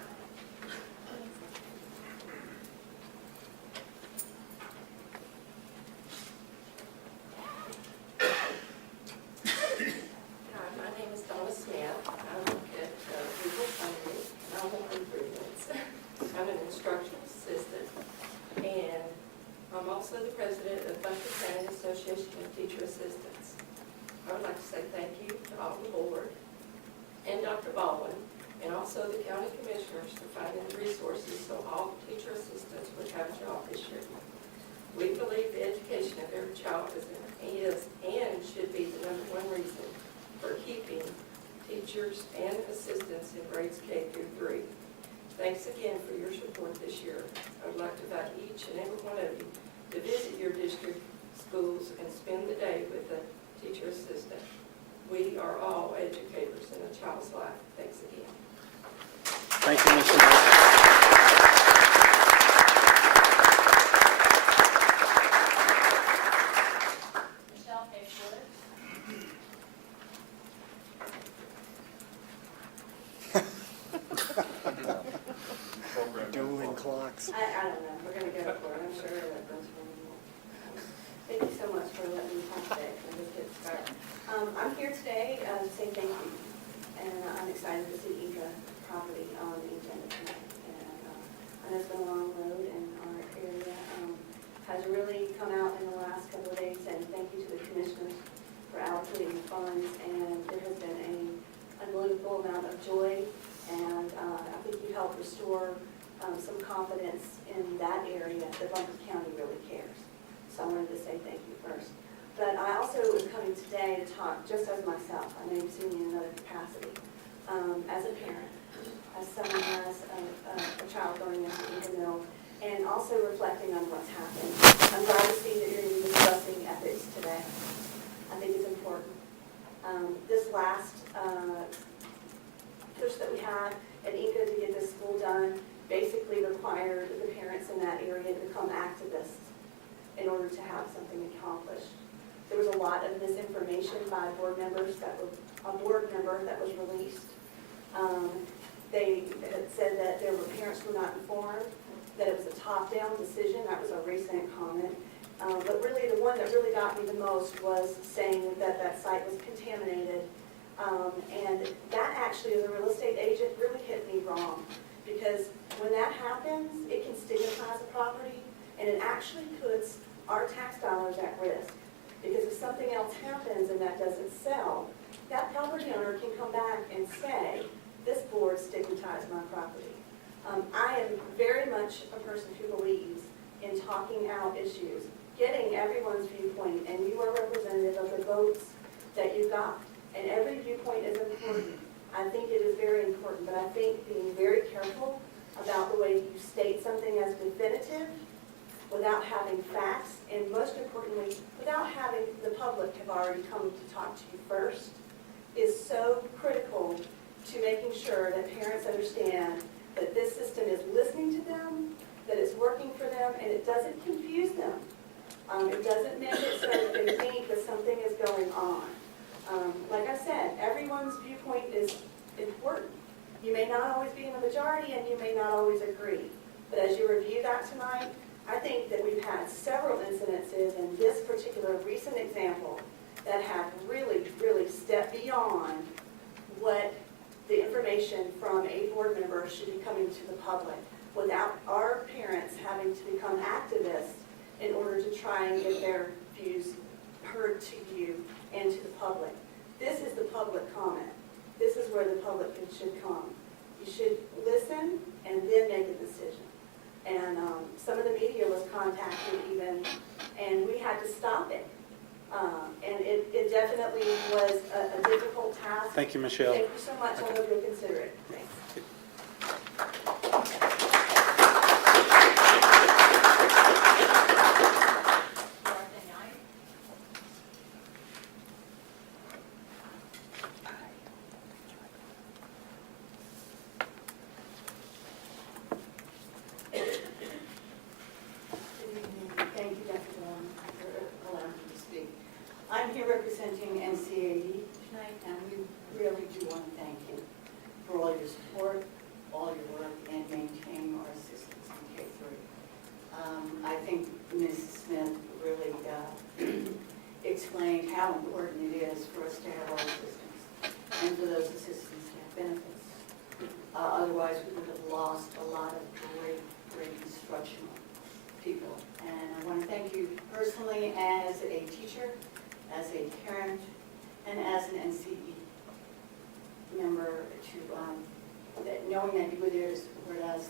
I would like to say thank you to all the board and Dr. Baldwin, and also the county commissioners for finding the resources so all teacher assistants would have a job this year. We believe the education of every child is and should be the #1 reason for keeping teachers and assistants in grades K through 3. Thanks again for your support this year. I would like to invite each and every one of you to visit your district schools and spend the day with a teacher assistant. We are all educators in a child's life. Thanks again. Thank you, Ms. Smith. Michelle Pagewood. Dueling clocks. I don't know, we're gonna go for it, I'm sure that goes for me. Thank you so much for letting me talk today, and just get started. I'm here today to say thank you, and I'm excited to see Inca property on the agenda tonight. And I know it's been a long road, and our area has really come out in the last couple of days, and thank you to the commissioners for allocating the funds, and there has been an unbelievable amount of joy, and I think you helped restore some confidence in that area that Buncombe County really cares. So I wanted to say thank you first. But I also am coming today to talk just as myself. I may be seeing in another capacity. As a parent, as someone who has a child going into the mill, and also reflecting on what's happened. I'm glad to see that you're going to be discussing ethics today. I think it's important. This last push that we had at Inca to get this school done basically required the parents in that area to become activists in order to have something accomplished. There was a lot of misinformation by board members a board member that was released. They had said that their parents were not informed, that it was a top-down decision. That was a recent comment. But really the one that really got me the most was saying that that site was contaminated. And that actually, as a real estate agent, really hit me wrong. Because when that happens, it can stigmatize a property, and it actually puts our tax dollars at risk. Because if something else happens and that doesn't sell, that property owner can come back and say, this board stigmatized my property. I am very much a person who believes in talking out issues, getting everyone's viewpoint, and you are representative of the votes that you got. And every viewpoint is important. I think it is very important, but I think being very careful about the way you state something as definitive without having facts, and most importantly, without having the public have already come to talk to you first, is so critical to making sure that parents understand that this system is listening to them, that it's working for them, and it doesn't confuse them. It doesn't make it so that they think that something is going on. Like I said, everyone's viewpoint is important. You may not always be in the majority and you may not always agree. But as you review that tonight, I think that we've had several incidences in this particular recent example that have really, really stepped beyond what the information from a board member should be coming to the public without our parents having to become activists in order to try and get their views heard to you and to the public. This is the public comment. This is where the public should come. You should listen and then make a decision. And some of the media was contacted even, and we had to stop it. And it definitely was a difficult task. Thank you, Michelle. Thank you so much. I hope you'll consider it. Thanks. Thank you, Dr. Baldwin, for allowing me to speak. I'm here representing NCAD tonight, and we really do want to thank you for all your support, all your work, and maintaining our systems in K-3. I think Ms. Smith really explained how important it is for us to have our systems, and for those assistants to have benefits. Otherwise, we would have lost a lot of great instructional people. And I want to thank you personally as a teacher, as a parent, and as an NCE member to, knowing that you were there to support us,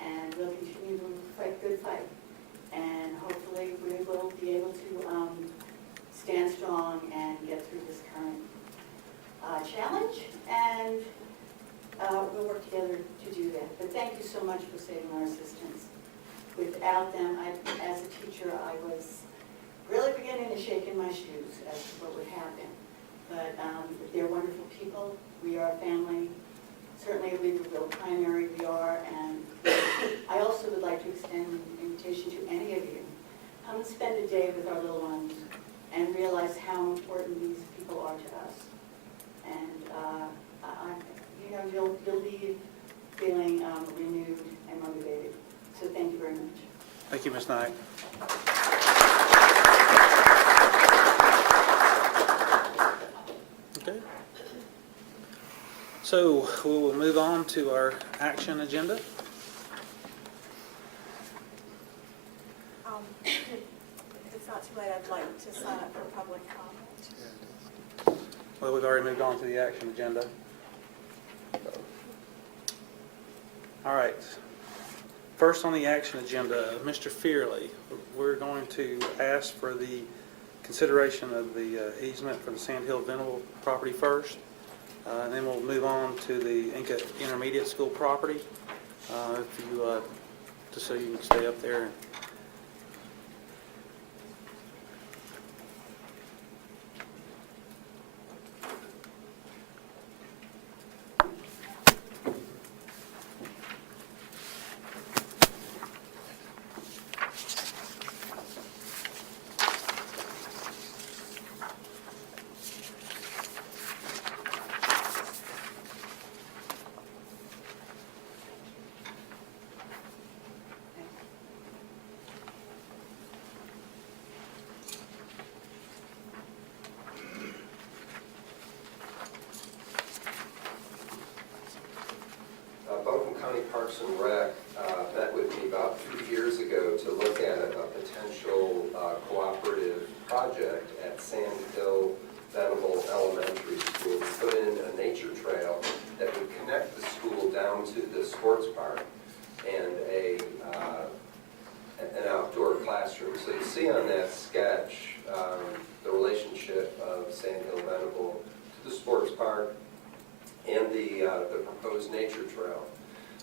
and we'll continue to fight good fight. And hopefully we will be able to stand strong and get through this current challenge, and we'll work together to do that. But thank you so much for saving our assistants. Without them, as a teacher, I was really beginning to shake in my shoes as to what would happen. But they're wonderful people. We are a family. Certainly, we will primary, we are. And I also would like to extend an invitation to any of you. Come and spend a day with our little ones and realize how important these people are to us. And you'll leave feeling renewed and motivated. So thank you very much. Thank you, Ms. Knight. Okay. So we will move on to our action agenda. If it's not too late, I'd like to sign up for public comment. Well, we've already moved on to the action agenda. All right. First on the action agenda, Mr. Fierle, we're going to ask for the consideration of the easement for the Sand Hill Venable property first, and then we'll move on to the Inca Intermediate School property. If you, just so you can stay up there. Baldwin County Parks and Rec met with me about 2 years ago to look at a potential cooperative project at Sand Hill Venable Elementary School, put in a nature trail that would connect the school down to the sports park and an outdoor classroom. So you see on that sketch the relationship of Sand Hill Venable to the sports park and the proposed nature trail.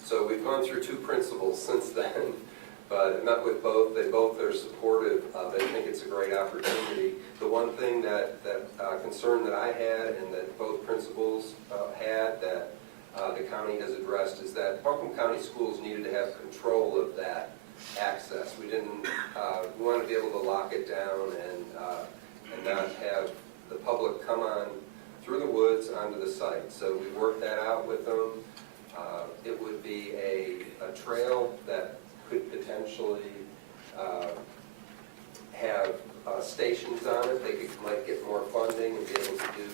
So we've gone through 2 principals since then, but I met with both. They both are supportive of it. I think it's a great opportunity. The one thing that concern that I had and that both principals had that the county has addressed is that Buncombe County Schools needed to have control of that access. We wanted to be able to lock it down and not have the public come on through the woods onto the site. So we worked that out with them. It would be a trail that could potentially have stations on it. They might get more funding and be able to do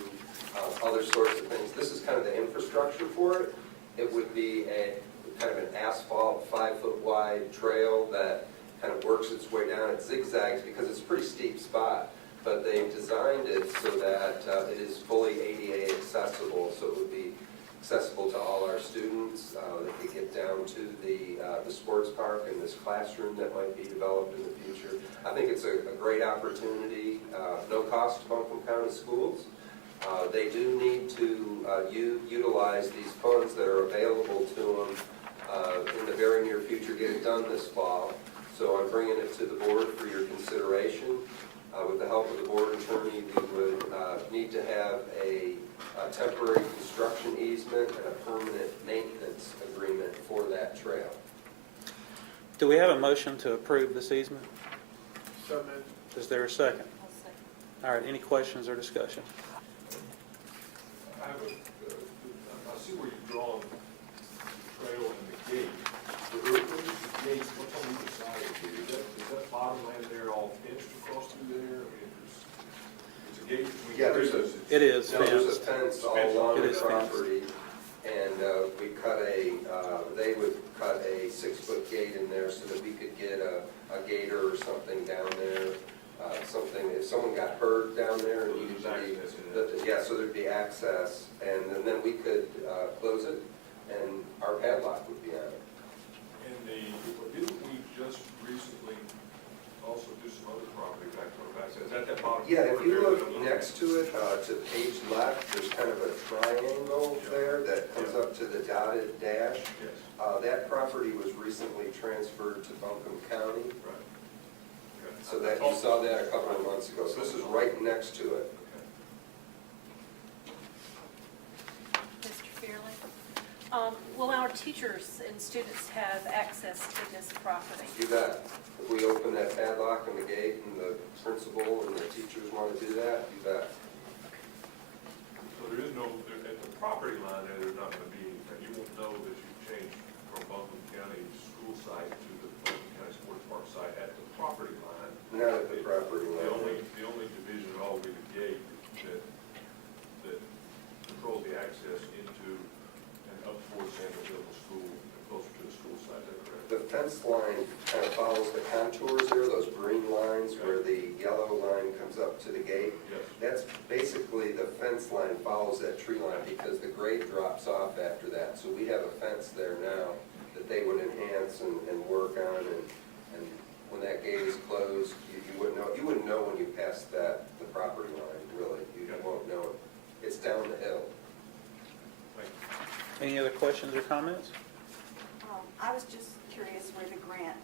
other sorts of things. This is kind of the infrastructure for it. It would be a kind of an asphalt 5-foot wide trail that kind of works its way down. It zigzags because it's a pretty steep spot. But they've designed it so that it is fully ADA accessible, so it would be accessible to all our students. They could get down to the sports park and this classroom that might be developed in the future. I think it's a great opportunity, no cost to Buncombe County Schools. They do need to utilize these funds that are available to them in the very near future, get it done this fall. So I'm bringing it to the board for your consideration. With the help of the board attorney, we would need to have a temporary construction easement and a permanent maintenance agreement for that trail. Do we have a motion to approve this easement? So moved. Is there a second? All right, any questions or discussion? I see where you've drawn the trail and the gate. The gates, what's on either side of the gate? Is that bottom land there all fenced across through there? I mean, it's a gate. Yeah, there's a It is no, there's a fenced. fence all along It the is property, and we cut they would cut a 6-foot gate in there so that we could get a gator or something down there. something, if someone got hurt down there and needed There's to be, access in it. yeah, so there'd be access, and then we could close it, and our padlock would be on it. And didn't we just recently also do some other property back on the back side? Is that bottom? Yeah, if you floor look there? next to it, to page left, there's kind of a triangle there that comes up to the dotted dash. Yes, That property was recently transferred to Buncombe County, right. Okay. so that, you saw that a couple of months ago. So this is right next to it. Okay. Mr. Fierle? Will our teachers and students have access to this property? You bet. If we open that padlock and the gate and the principal and the teachers want to do that, you bet. So there is no, at the property line there, there's not going to be anything. You won't know that you've changed from Buncombe County school site to the Buncombe County Sports Park site at the property line. Not at the property The line. only division at all will be the gate that controls the access into and up towards Samuel Middle School, and closer to the school site. Is that correct? The fence line kind of follows the contours there, those green lines where the yellow line comes up to the gate. Yes. That's basically, the fence line follows that tree line because the grade drops off after that. So we have a fence there now that they would enhance and work on, and when that gate is closed, you wouldn't know when you pass the property line, really. You won't know it. It's down the hill. Thank you. Any other questions or comments? I was just curious where the grant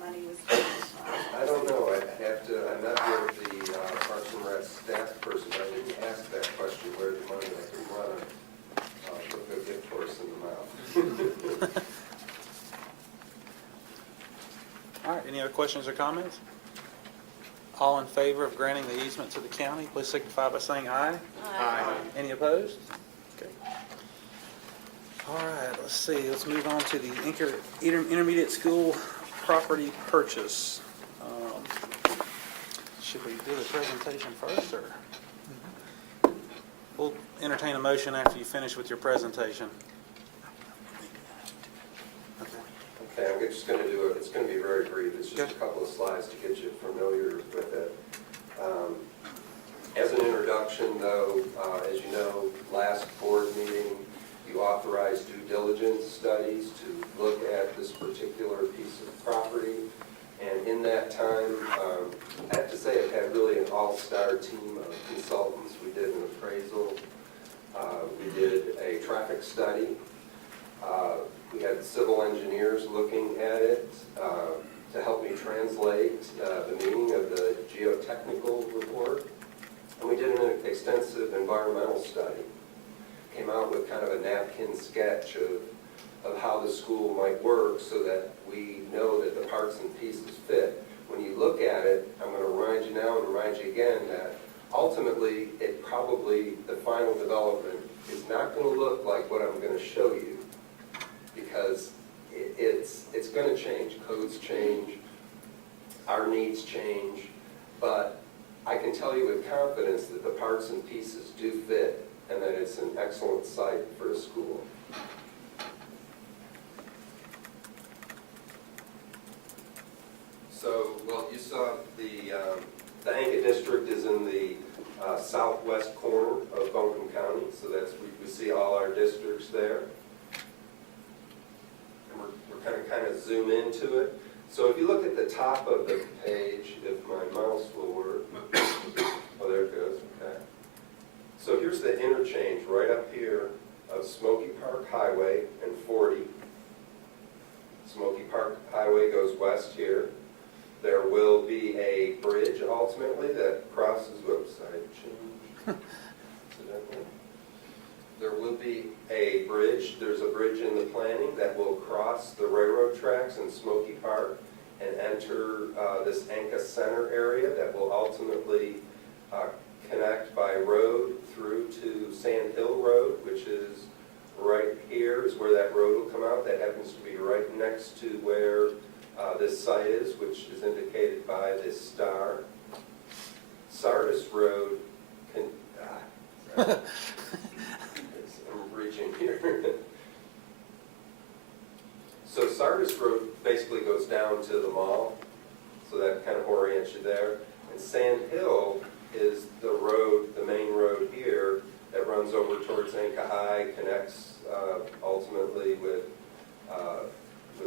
money was coming from. I don't know, I'm not with the Parks and Rec staff person, I didn't ask that question, where the money, I didn't want to put a gift horse in the mouth. All right, any other questions or comments? All in favor of granting the easement to the county, please signify by saying aye. Aye. Any opposed? Okay. All right, let's see, let's move on to the intermediate school property purchase. Should we do the presentation first, or? We'll entertain a motion after you finish with your presentation. Okay, I'm just going to do it, it's going to be very brief, it's just a couple of slides to get you familiar with it. As an introduction, though, as you know, last board meeting, you authorized due diligence studies to look at this particular piece of property. And in that time, I have to say I've had really an all-star team of consultants. We did an appraisal, we did a traffic study, we had civil engineers looking at it to help me translate the meaning of the geotechnical report. And we did an extensive environmental study. Came out with kind of a napkin sketch of how the school might work so that we know that the parts and pieces fit. When you look at it, I'm going to remind you now and remind you again that ultimately the final development is not going to look like what I'm going to show you, because it's going to change. Codes change, our needs change, but I can tell you with confidence that the parts and pieces do fit and that it's an excellent site for a school. So, well, you saw the Anka district is in the southwest corner of Buncombe County, so that's, we see all our districts there. And we're kind of zoom into it. So if you look at the top of the page, if my mouse will work, oh, there it goes, okay. So here's the interchange right up here of Smoky Park Highway and 40. Smoky Park Highway goes west here. There will be a bridge ultimately that crosses, whoops, I changed incidentally. There will be a bridge, there's a bridge in the planning that will cross the railroad tracks in Smoky Park and enter this Anka Center area that will ultimately connect by road through to Sand Hill Road, which is right here is where that road will come out. That happens to be right next to where this site is, which is indicated by this star. Sardis Road can, sorry. I'm reaching here. So Sardis Road basically goes down to the mall, so that kind of orients you there. And Sand Hill is the road, the main road here, that runs over towards Anka High, connects ultimately with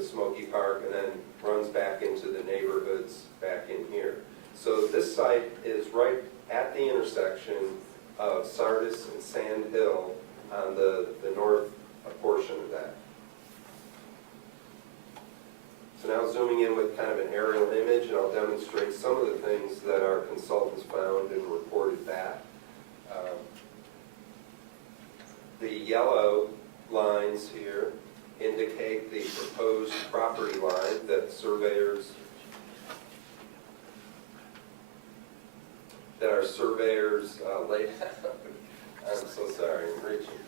Smoky Park, and then runs back into the neighborhoods back in here. So this site is right at the intersection of Sardis and Sand Hill on the north portion of that. So now zooming in with kind of an aerial image, and I'll demonstrate some of the things that our consultants found and reported back. The yellow lines here indicate the proposed property line that our surveyors laid out. I'm so sorry, I'm reaching.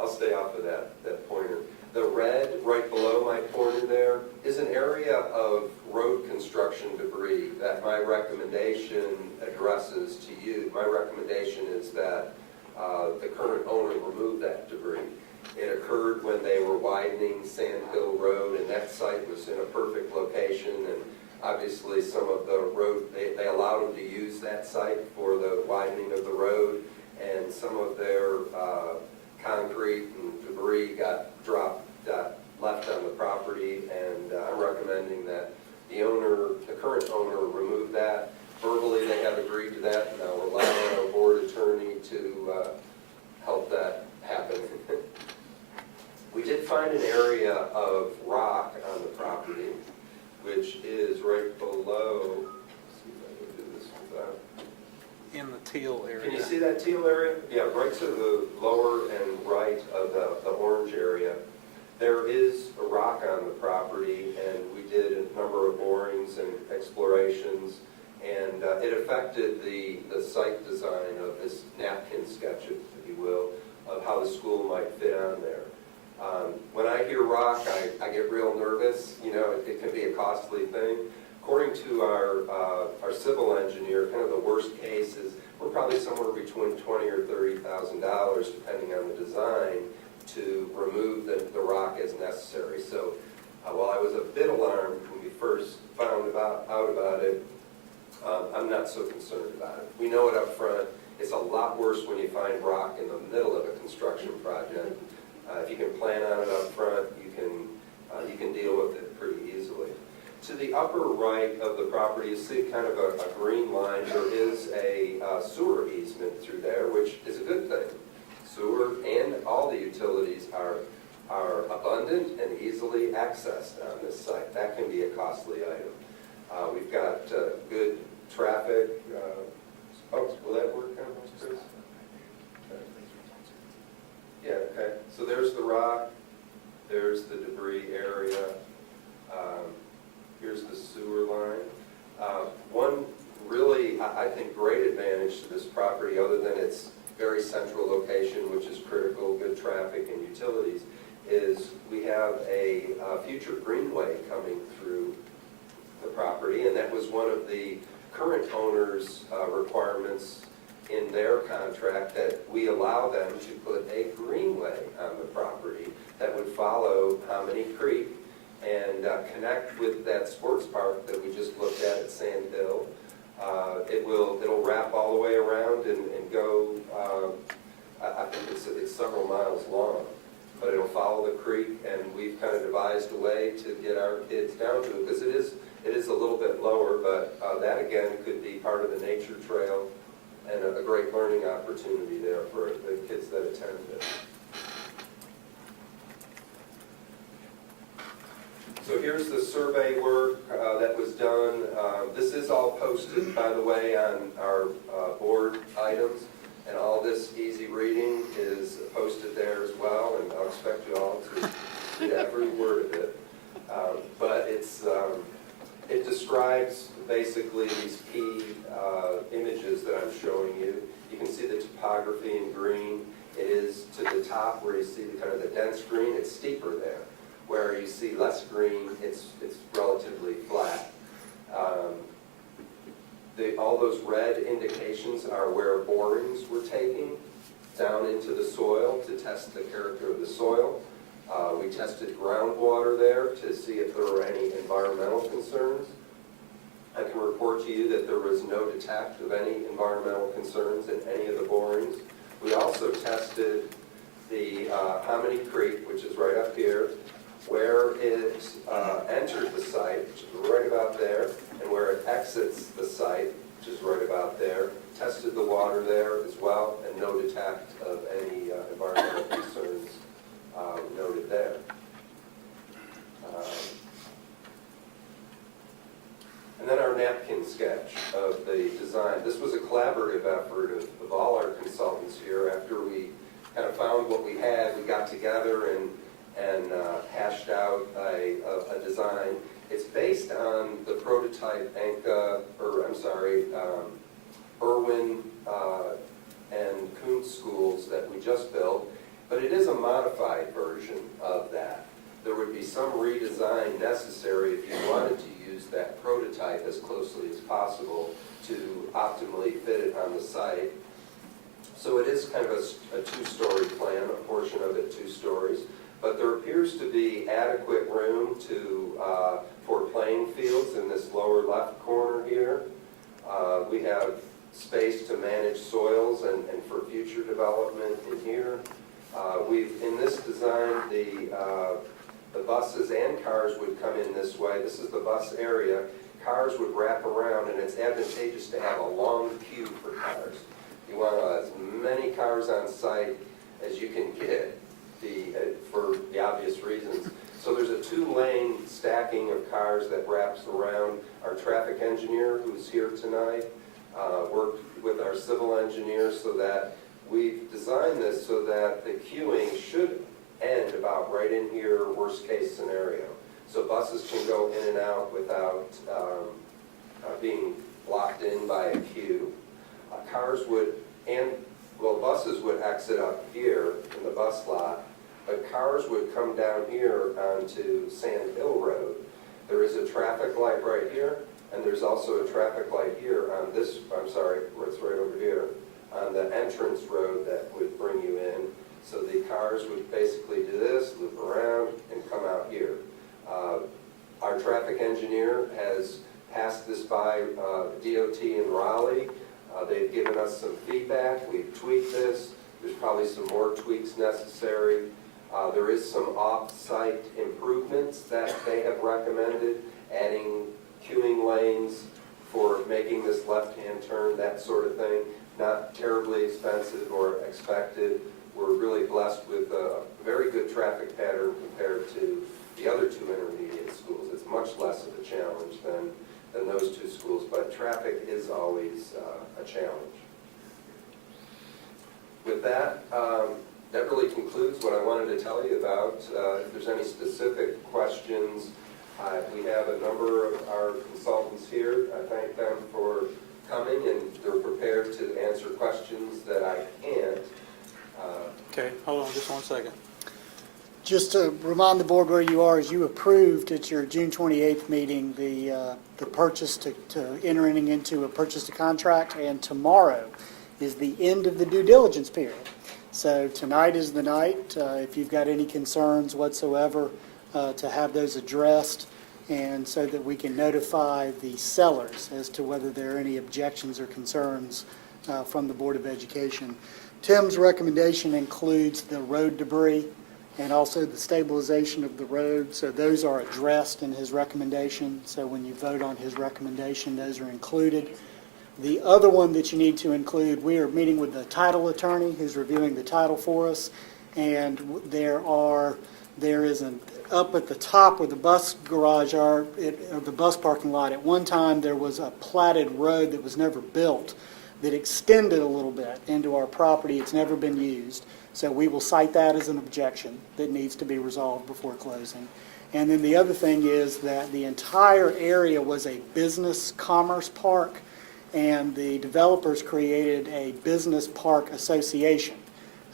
I'll stay off of that pointer. The red right below my pointer there is an area of road construction debris that my recommendation addresses to you. My recommendation is that the current owner remove that debris. It occurred when they were widening Sand Hill Road, and that site was in a perfect location, and obviously some of the road, they allowed them to use that site for the widening of the road, and some of their concrete and debris got left on the property, and I'm recommending that the current owner remove that. Verbally, they have agreed to that, and I'll allow our board attorney to help that happen. We did find an area of rock on the property, which is right below, let's see if I can do this without. In the teal area. Can you see that teal area? Yeah, right to the lower and right of the orange area. There is a rock on the property, and we did a number of borings and explorations, and it affected the site design of this napkin sketch, if you will, of how the school might fit on there. When I hear rock, I get real nervous. You know, it can be a costly thing. According to our civil engineer, kind of the worst case is we're probably somewhere between $20,000 or $30,000, depending on the design, to remove the rock as necessary. So while I was a bit alarmed when we first found out about it, I'm not so concerned about it. We know it up front. It's a lot worse when you find rock in the middle of a construction project. If you can plan on it up front, you can deal with it pretty easily. To the upper right of the property, you see kind of a green line. There is a sewer easement through there, which is a good thing. Sewer and all the utilities are abundant and easily accessed on this site. That can be a costly item. We've got good traffic. Will that work, Chris? Yeah, okay. So there's the rock. There's the debris area. Here's the sewer line. One really, I think, great advantage to this property, other than its very central location, which is critical, good traffic and utilities, is we have a future greenway coming through the property, and that was one of the current owner's requirements in their contract, that we allow them to put a greenway on the property that would follow Hominy Creek and connect with that sports park that we just looked at Sand Hill. It'll wrap all the way around and go, I think it's several miles long, but it'll follow the creek, and we've kind of devised a way to get our kids down to it, because it is a little bit lower, but that again could be part of the nature trail and a great learning opportunity there for the kids that attend it. So here's the survey work that was done. This is all posted, by the way, on our board items, and all this easy reading is posted there as well, and I'll expect you all to read every word of it. But it describes basically these key images that I'm showing you. You can see the topography in green. It is to the top where you see the kind of the dense green. It's steeper there. Where you see less green, it's relatively flat. All those red indications are where borings were taken down into the soil to test the character of the soil. We tested groundwater there to see if there were any environmental concerns. I can report to you that there was no detect of any environmental concerns in any of the borings. We also tested the Hominy Creek, which is right up here, where it entered the site, which is right about there, and where it exits the site, which is right about there. Tested the water there as well, and no detect of any environmental concerns noted there. And then our napkin sketch of the design. This was a collaborative effort of all our consultants here. After we kind of found what we had, we got together and hashed out a design. It's based on the prototype Irwin and Kuntz schools that we just built, but it is a modified version of that. There would be some redesign necessary if you wanted to use that prototype as closely as possible to optimally fit it on the site. So it is kind of a two-story plan, a portion of it 2 stories, but there appears to be adequate room for playing fields in this lower left corner here. We have space to manage soils and for future development in here. In this design, the buses and cars would come in this way. This is the bus area. Cars would wrap around, and it's advantageous to have a long queue for cars. You want as many cars on site as you can get for the obvious reasons. So there's a 2-lane stacking of cars that wraps around. Our traffic engineer, who's here tonight, worked with our civil engineers so that we've designed this so that the queuing should end about right in here, worst case scenario. So buses can go in and out without being locked in by a queue. Buses would exit up here in the bus lot, but cars would come down here onto Sand Hill Road. There is a traffic light right here, and there's also a traffic light here on this, it's right over here, on the entrance road that would bring you in. So the cars would basically do this, loop around, and come out here. Our traffic engineer has passed this by DOT in Raleigh. They've given us some feedback. We've tweaked this. There's probably some more tweaks necessary. There is some off-site improvements that they have recommended, adding queuing lanes for making this left-hand turn, that sort of thing. Not terribly expensive or expected. We're really blessed with a very good traffic pattern compared to the other 2 intermediate schools. It's much less of a challenge than those 2 schools, but traffic is always a challenge. With that, that really concludes what I wanted to tell you about. If there's any specific questions, we have a number of our consultants here. I thank them for coming, and they're prepared to answer questions that I can't. Okay, hold on just 1 second. Just to remind the board where you are, is you approved at your June 28th meeting the purchase to entering into a purchase to contract, and tomorrow is the end of the due diligence period. So tonight is the night, if you've got any concerns whatsoever, to have those addressed, and so that we can notify the sellers as to whether there are any objections or concerns from the Board of Education. Tim's recommendation includes the road debris and also the stabilization of the road. So those are addressed in his recommendation. So when you vote on his recommendation, those are included. The other one that you need to include, we are meeting with the title attorney who's reviewing the title for us. And there is up at the top where the bus garage are, or the bus parking lot, at one time there was a platted road that was never built that extended a little bit into our property. It's never been used. So we will cite that as an objection that needs to be resolved before closing. And then the other thing is that the entire area was a business commerce park, and the developers created a business park association,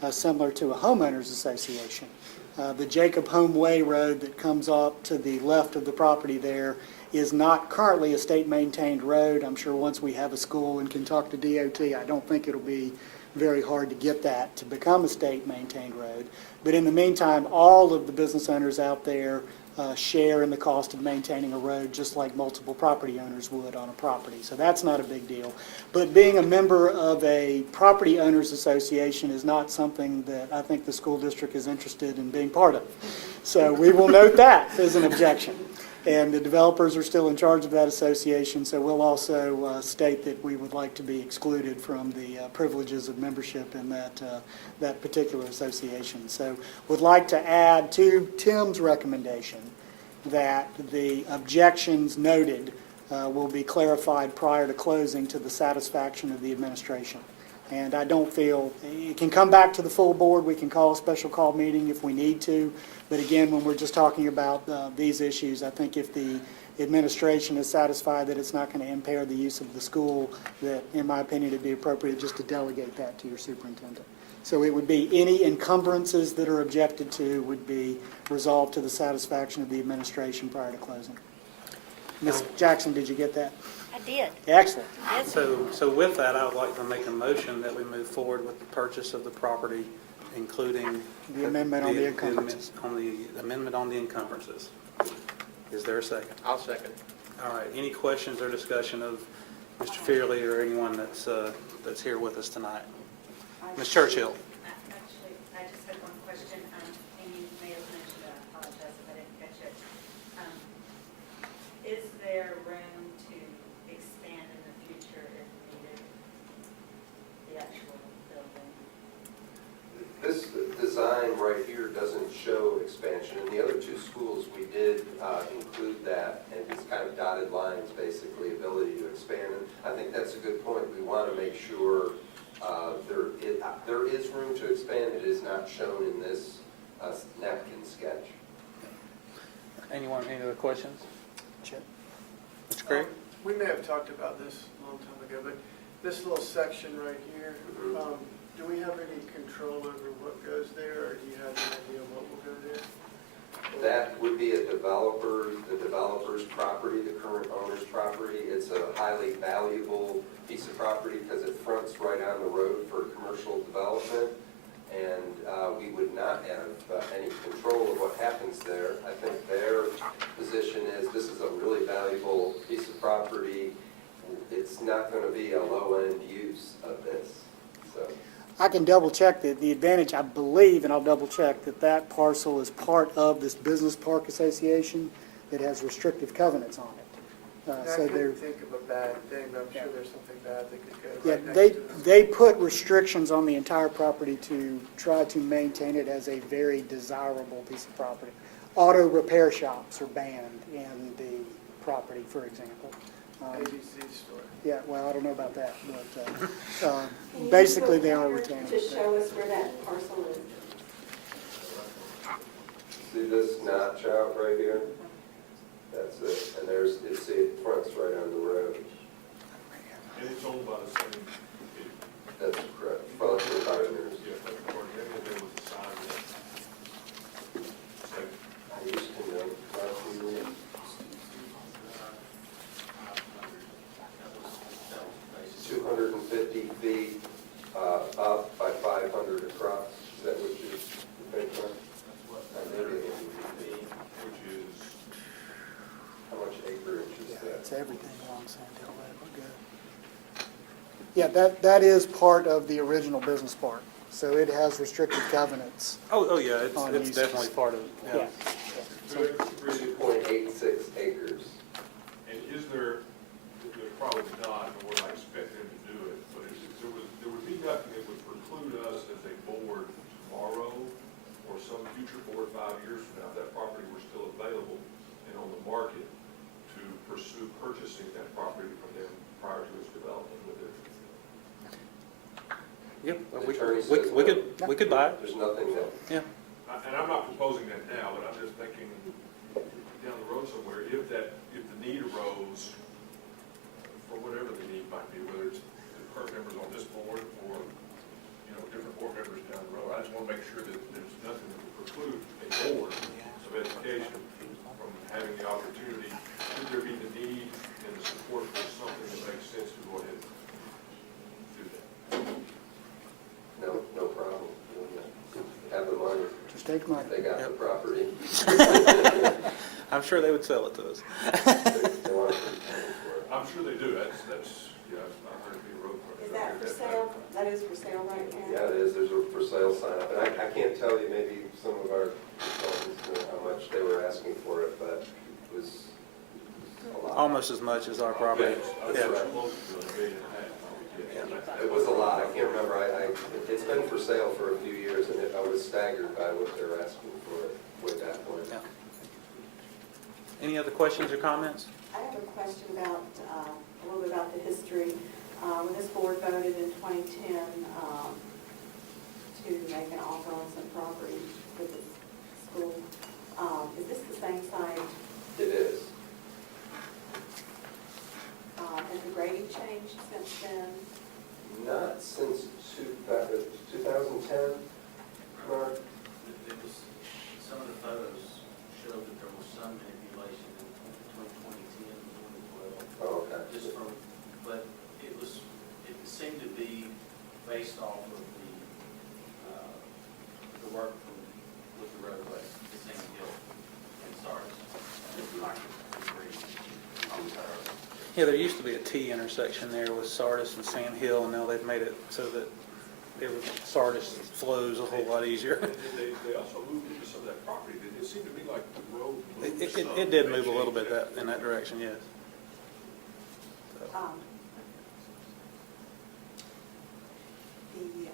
similar to a homeowners association. The Jacob Home Way Road that comes up to the left of the property there is not currently a state-maintained road. I'm sure once we have a school and can talk to DOT, I don't think it'll be very hard to get that to become a state-maintained road. But in the meantime, all of the business owners out there share in the cost of maintaining a road, just like multiple property owners would on a property. So that's not a big deal. But being a member of a property owners association is not something that I think the school district is interested in being part of. So we will note that as an objection. And the developers are still in charge of that association, so we'll also state that we would like to be excluded from the privileges of membership in that particular association. So would like to add to Tim's recommendation that the objections noted will be clarified prior to closing to the satisfaction of the administration. And I don't feel, it can come back to the full board, we can call a special call meeting if we need to, but again, when we're just talking about these issues, I think if the administration is satisfied that it's not going to impair the use of the school, that in my opinion it'd be appropriate just to delegate that to your superintendent. So it would be any encumbrances that are objected to would be resolved to the satisfaction of the administration prior to closing. Ms. Jackson, did you get that? I did. Excellent. So with that, I would like to make a motion that we move forward with the purchase of the property, including The amendment on the encumbrances. On the amendment on the encumbrances. Is there a second? I'll second. All right, any questions or discussion of Mr. Fierle or anyone that's here with us tonight? Ms. Churchill? Actually, I just had one question. Amy may have mentioned it. I apologize if I didn't catch it. Is there room to expand in the future if needed, the actual building? This design right here doesn't show expansion. In the other two schools, we did include that, and it's kind of dotted lines, basically, ability to expand. And I think that's a good point. We want to make sure there is room to expand. It is not shown in this napkin sketch. Anyone, any other questions? Chip? Mr. Craig? We may have talked about this a long time ago, but this little section right here, do we have any control over what goes there, or do you have any idea what will go there? That would be the developer's property, the current owner's property. It's a highly valuable piece of property because it fronts right on the road for commercial development. And we would not have any control of what happens there. I think their position is this is a really valuable piece of property. It's not going to be a low-end use of this. So I can double check the advantage, I believe, and I'll double check that parcel is part of this business park association that has restrictive covenants on it. I couldn't think of a bad thing, but I'm sure there's something bad that could go Yeah, right next to this. they put restrictions on the entire property to try to maintain it as a very desirable piece of property. Auto repair shops are banned in the property, for example. ABC store. Yeah, well, I don't know about that, but basically they are retaining. To show us where that parcel is. see this notch out right here? That's it. And it fronts right on the road. And it's owned by the same people. That's correct. Well, it's the partners. Yeah, that's part of it. They would decide that. So, I used to know. Last 250 feet up by 500 across. Is that what you think? which is, How much acreage is that? It's everything along Sandhill Road, we're good. Yeah, that is part of the original business park, so it has restricted covenants. Oh, yeah, On it's uses. definitely part of it, yeah. 2.86 acres. and is there probably not, nor would I expect them to do it, but there would be nothing that would preclude us as a board tomorrow or some future board 5 years from now, if that property were still available and on the market, to pursue purchasing that property from them prior to its development with it. Yep, The attorney says we could buy it, There's nothing that, yeah. And I'm not proposing that now, but I'm just thinking down the road somewhere, if the need arose, for whatever the need might be, whether it's the current members on this board or, different board members down the road, I just want to make sure that there's nothing that would preclude a board of education from having the opportunity, should there be the need and the support for something that makes sense to go ahead and do that. no problem. Have the money. Just Take money. They got the property. I'm sure they would sell it to us. They want to pay for it. I'm sure they do, that's, yeah, I've heard people wrote for it. Is that for sale? That is for sale right now? Yeah, it is, there's a for sale sign up, and I can't tell you, maybe some of our consultants know how much they were asking for it, but it was a lot. Almost as much as our property. Yes, I was Yeah. close to $1.5 million, yeah. It was a lot, I can't remember, it's been for sale for a few years, and I was staggered by what they were asking for it way back when. Yeah. Any other questions or comments? I have a question about, a little bit about the history. When this board voted in 2010 to make an offer on some property for the school, is this the same site? It is. Has the grading changed since then? Not since 2010, Mark? It was, some of the photos showed that there was some manipulation between 2010 and 2012. Oh, okay. Just from, but it seemed to be based off of the work with the roadway, the Sand Hill and Sardis. Yeah, there used to be a T intersection there with Sardis and Sand Hill, and now they've made it so that Sardis flows a whole lot easier. And they also moved into some of that property, it seemed to me like the road moved It some. did move a little bit in that direction, yes. Do you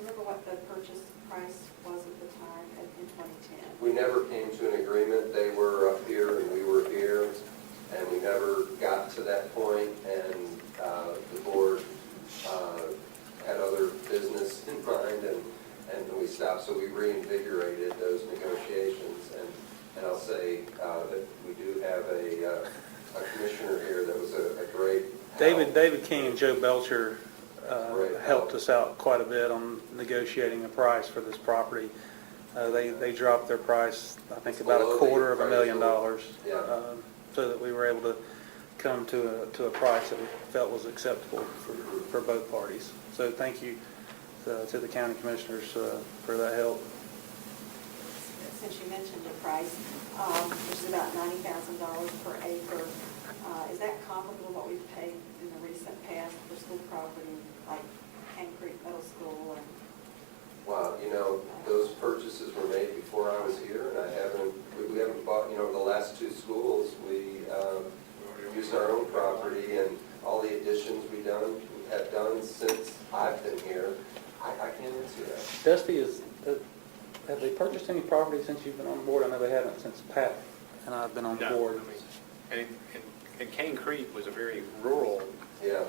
remember what the purchase price was at the time in 2010? We never came to an agreement. They were up here and we were here, and we never got to that point, and the board had other business in mind, and we stopped, so we reinvigorated those negotiations, and I'll say that we do have a commissioner here that was a great help. David King and Joe Belcher Great helped us out quite a bit on negotiating a price for this property. They dropped their price, I think, about Below the $250,000, Yeah. so that we were able to come to a price that we felt was acceptable for both parties. So thank you to the county commissioners for that help. Since you mentioned the price, which is about $90,000 per acre, is that comparable to what we've paid in the recent past for school property, like Cane Creek Middle School? And Wow, those purchases were made before I was here, and we haven't bought, the last two schools, we used our own property, and all the additions we have done since I've been here, I can't answer that. Dusty, have they purchased any property since you've been on board? I know they haven't since Pat and I've been on board. And Cane Creek was a very rural Yeah.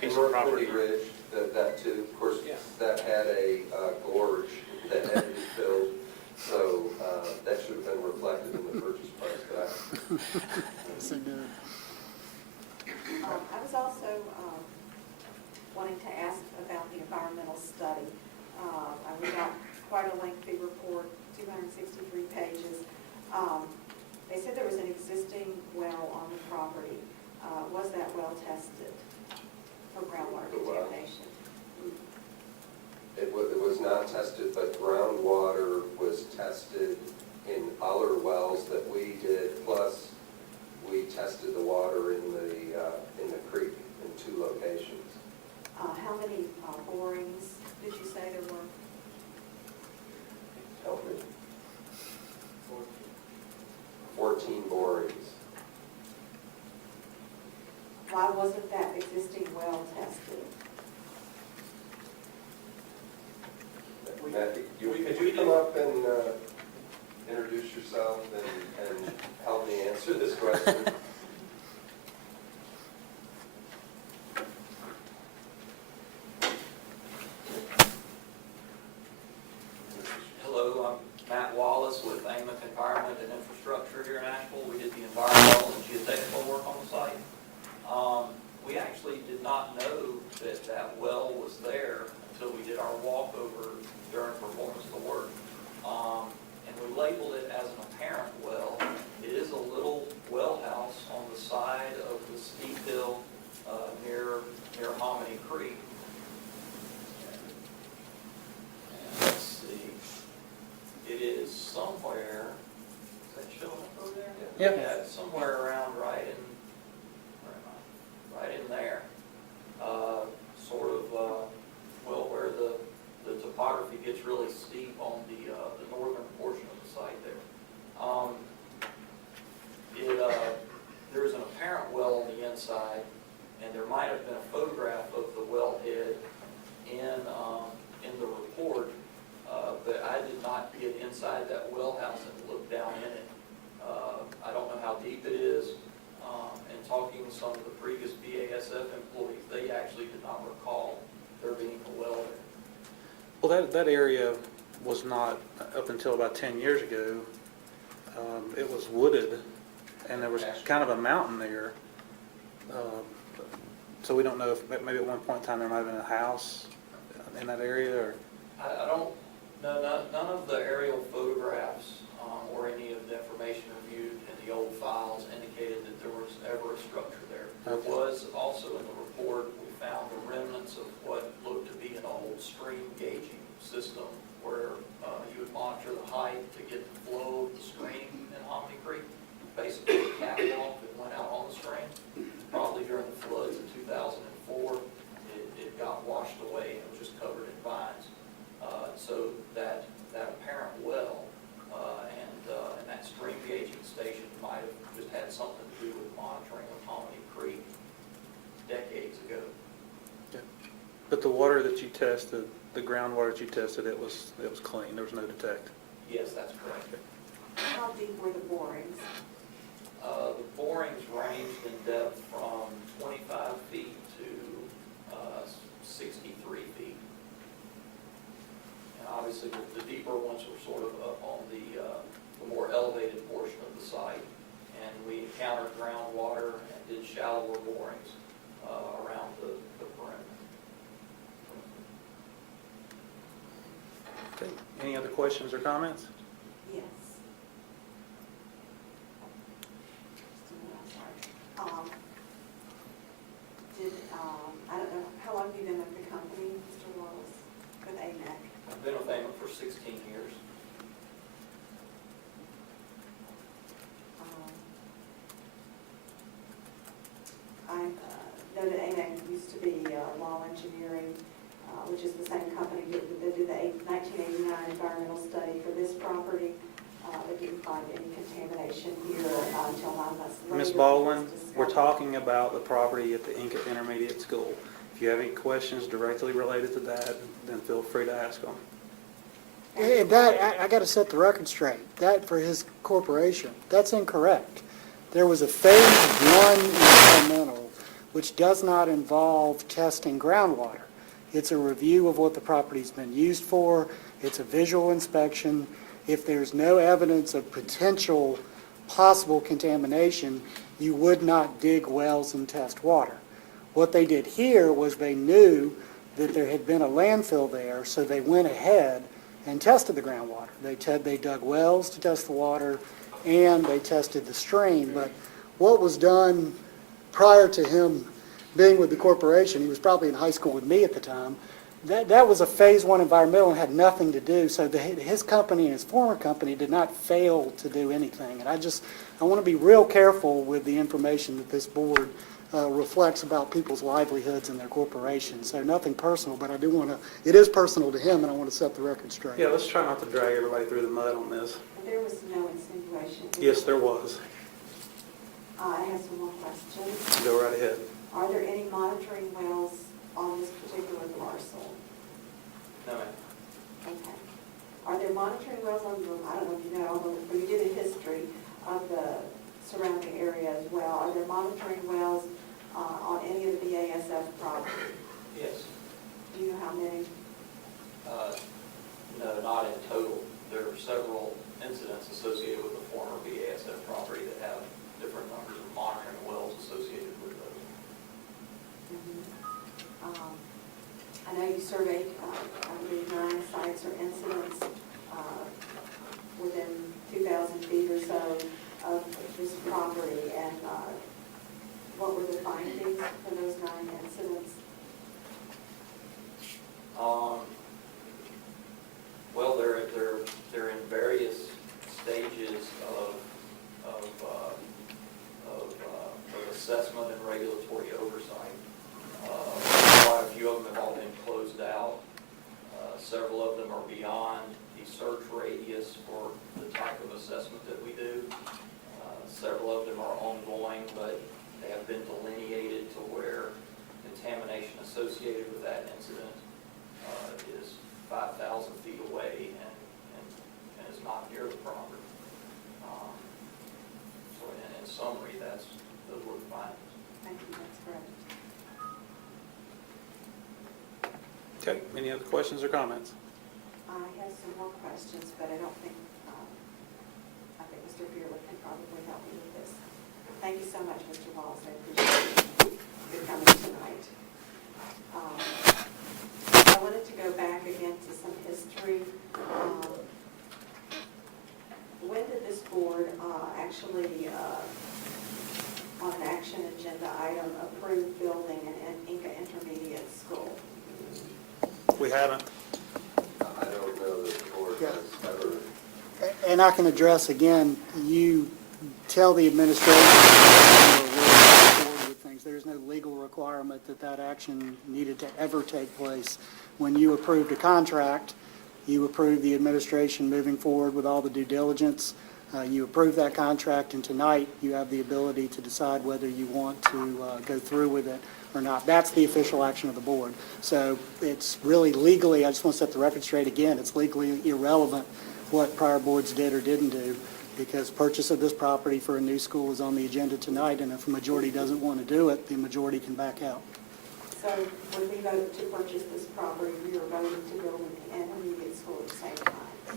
piece North of property. Liberty Ridge, that too, of course, Yeah. that had a gorge that had to be filled, so that should have been reflected in the purchase price, but I was also wanting to ask about the environmental study. We got quite a lengthy report, 263 pages. They said there was an existing well on the property. Was that well tested for groundwater The well? contamination? It was not tested, but groundwater was tested in other wells that we did, plus we tested the water in the creek in 2 locations. How many borings did you say there were? Help me. 14 borings. Why wasn't that existing well tested? Matthew, could you come up and introduce yourself and help me answer this question? Hello, I'm Matt Wallace with AMIC Environment and Infrastructure here in Asheville. We did the environmental and geotechnical work on the site. We actually did not know that that well was there until we did our walkover during performance of the work. And we labeled it as an apparent well. It is a little well house Yeah. It's somewhere around right in, where am I? Right in there. Sort of, well, where the topography gets really steep on the northern portion of the site there. There is an apparent well on the inside, and there might have been a photograph of the wellhead in the report, but I did not get inside that well house and look down in it. I don't know how deep it is, and talking to some of the previous BASF employees, they actually did not recall there being a well there. Well, that area was not, up until about 10 years ago, it was wooded, and there was kind of a mountain there. So we don't know if maybe at one point in time there might have been a house in that area, or? I don't, no, none of the aerial photographs or any of the information reviewed in the old files indicated that there was ever a structure there. There was also in the report, we found the remnants of what looked to be an old stream gauging system where you would monitor the height to get the flow of the stream in Hominy Creek. Basically, a catwalk that went out on the stream. Probably during the floods in 2004, it got washed away and was just covered in vines. So that apparent well and that stream gauging station might have just had something to do with monitoring of Hominy Creek decades ago. Yeah. But the water that you tested, the groundwater that you tested, it was clean. There was no detect. Yes, that's correct. How deep were the borings? The borings ranged in depth from 25 feet to 63 feet. And obviously, the deeper ones were sort of up on the more elevated portion of the site. And we encountered groundwater and did shallower borings around the perimeter. Okay. Any other questions or comments? Yes. I don't know, how long have you been with the company, Mr. Wallace, with AMEC? I've been with AMA for 16 years. I know that AMEC used to be Law Engineering, which is the same company that did the 1989 environmental study for this property. They didn't find any contamination here until 9 months later. Ms. Baldwin, we're talking about the property at the Inca Intermediate School. If you have any questions directly related to that, then feel free to ask them. And that, I got to set the record straight. That for his corporation, that's incorrect. There was a phase 1 environmental, which does not involve testing groundwater. It's a review of what the property's been used for. It's a visual inspection. If there's no evidence of potential possible contamination, you would not dig wells and test water. What they did here was they knew that there had been a landfill there, so they went ahead and tested the groundwater. They dug wells to test the water, and they tested the stream. But what was done prior to him being with the corporation, he was probably in high school with me at the time, that was a phase 1 environmental and had nothing to do. So his company and his former company did not fail to do anything. And I want to be real careful with the information that this board reflects about people's livelihoods and their corporations. So nothing personal, but I do want to, it is personal to him, and I want to set the record straight. Yeah, let's try not to drag everybody through the mud on this. There was no insinuation. Yes, there was. I have some more questions. Go right ahead. Are there any monitoring wells on this particular parcel? No, ma'am. Okay. Are there monitoring wells on the, I don't know if you know, but you did a history of the surrounding area as well. Are there monitoring wells on any of the BASF property? Yes. Do you know how many? No, not in total. There are several incidents associated with the former BASF property that have different numbers of monitoring wells associated with those. I know you surveyed, I believe, 9 sites or incidents within 2,000 feet or so of this property, and what were the findings for those 9 incidents? Well, they're in various stages of assessment and regulatory oversight. Quite a few of them have all been closed out. Several of them are beyond the search radius for the type of assessment that we do. Several of them are ongoing, but they have been delineated to where contamination associated with that incident is 5,000 feet away and is not near the property. So in summary, those were the findings. Thank you, that's correct. Okay, any other questions or comments? I have some more questions, but I don't think, I think Mr. Fierle can probably help me with this. Thank you so much, Mr. Walls, I appreciate you coming tonight. I wanted to go back again to some history. When did this board actually, on an action agenda item, approve building an Inca Intermediate School? We haven't. I don't know that the board has ever. And I can address again, you tell the administration you're forward with things. There's no legal requirement that that action needed to ever take place. When you approved a contract, you approved the administration moving forward with all the due diligence. You approved that contract, and tonight you have the ability to decide whether you want to go through with it or not. That's the official action of the board. So it's really legally, I just want to set the record straight again, it's legally irrelevant what prior boards did or didn't do, because purchase of this property for a new school is on the agenda tonight, and if a majority doesn't want to do it, the majority can back out. So when we voted to purchase this property, we were voting to build an intermediate school at the same time.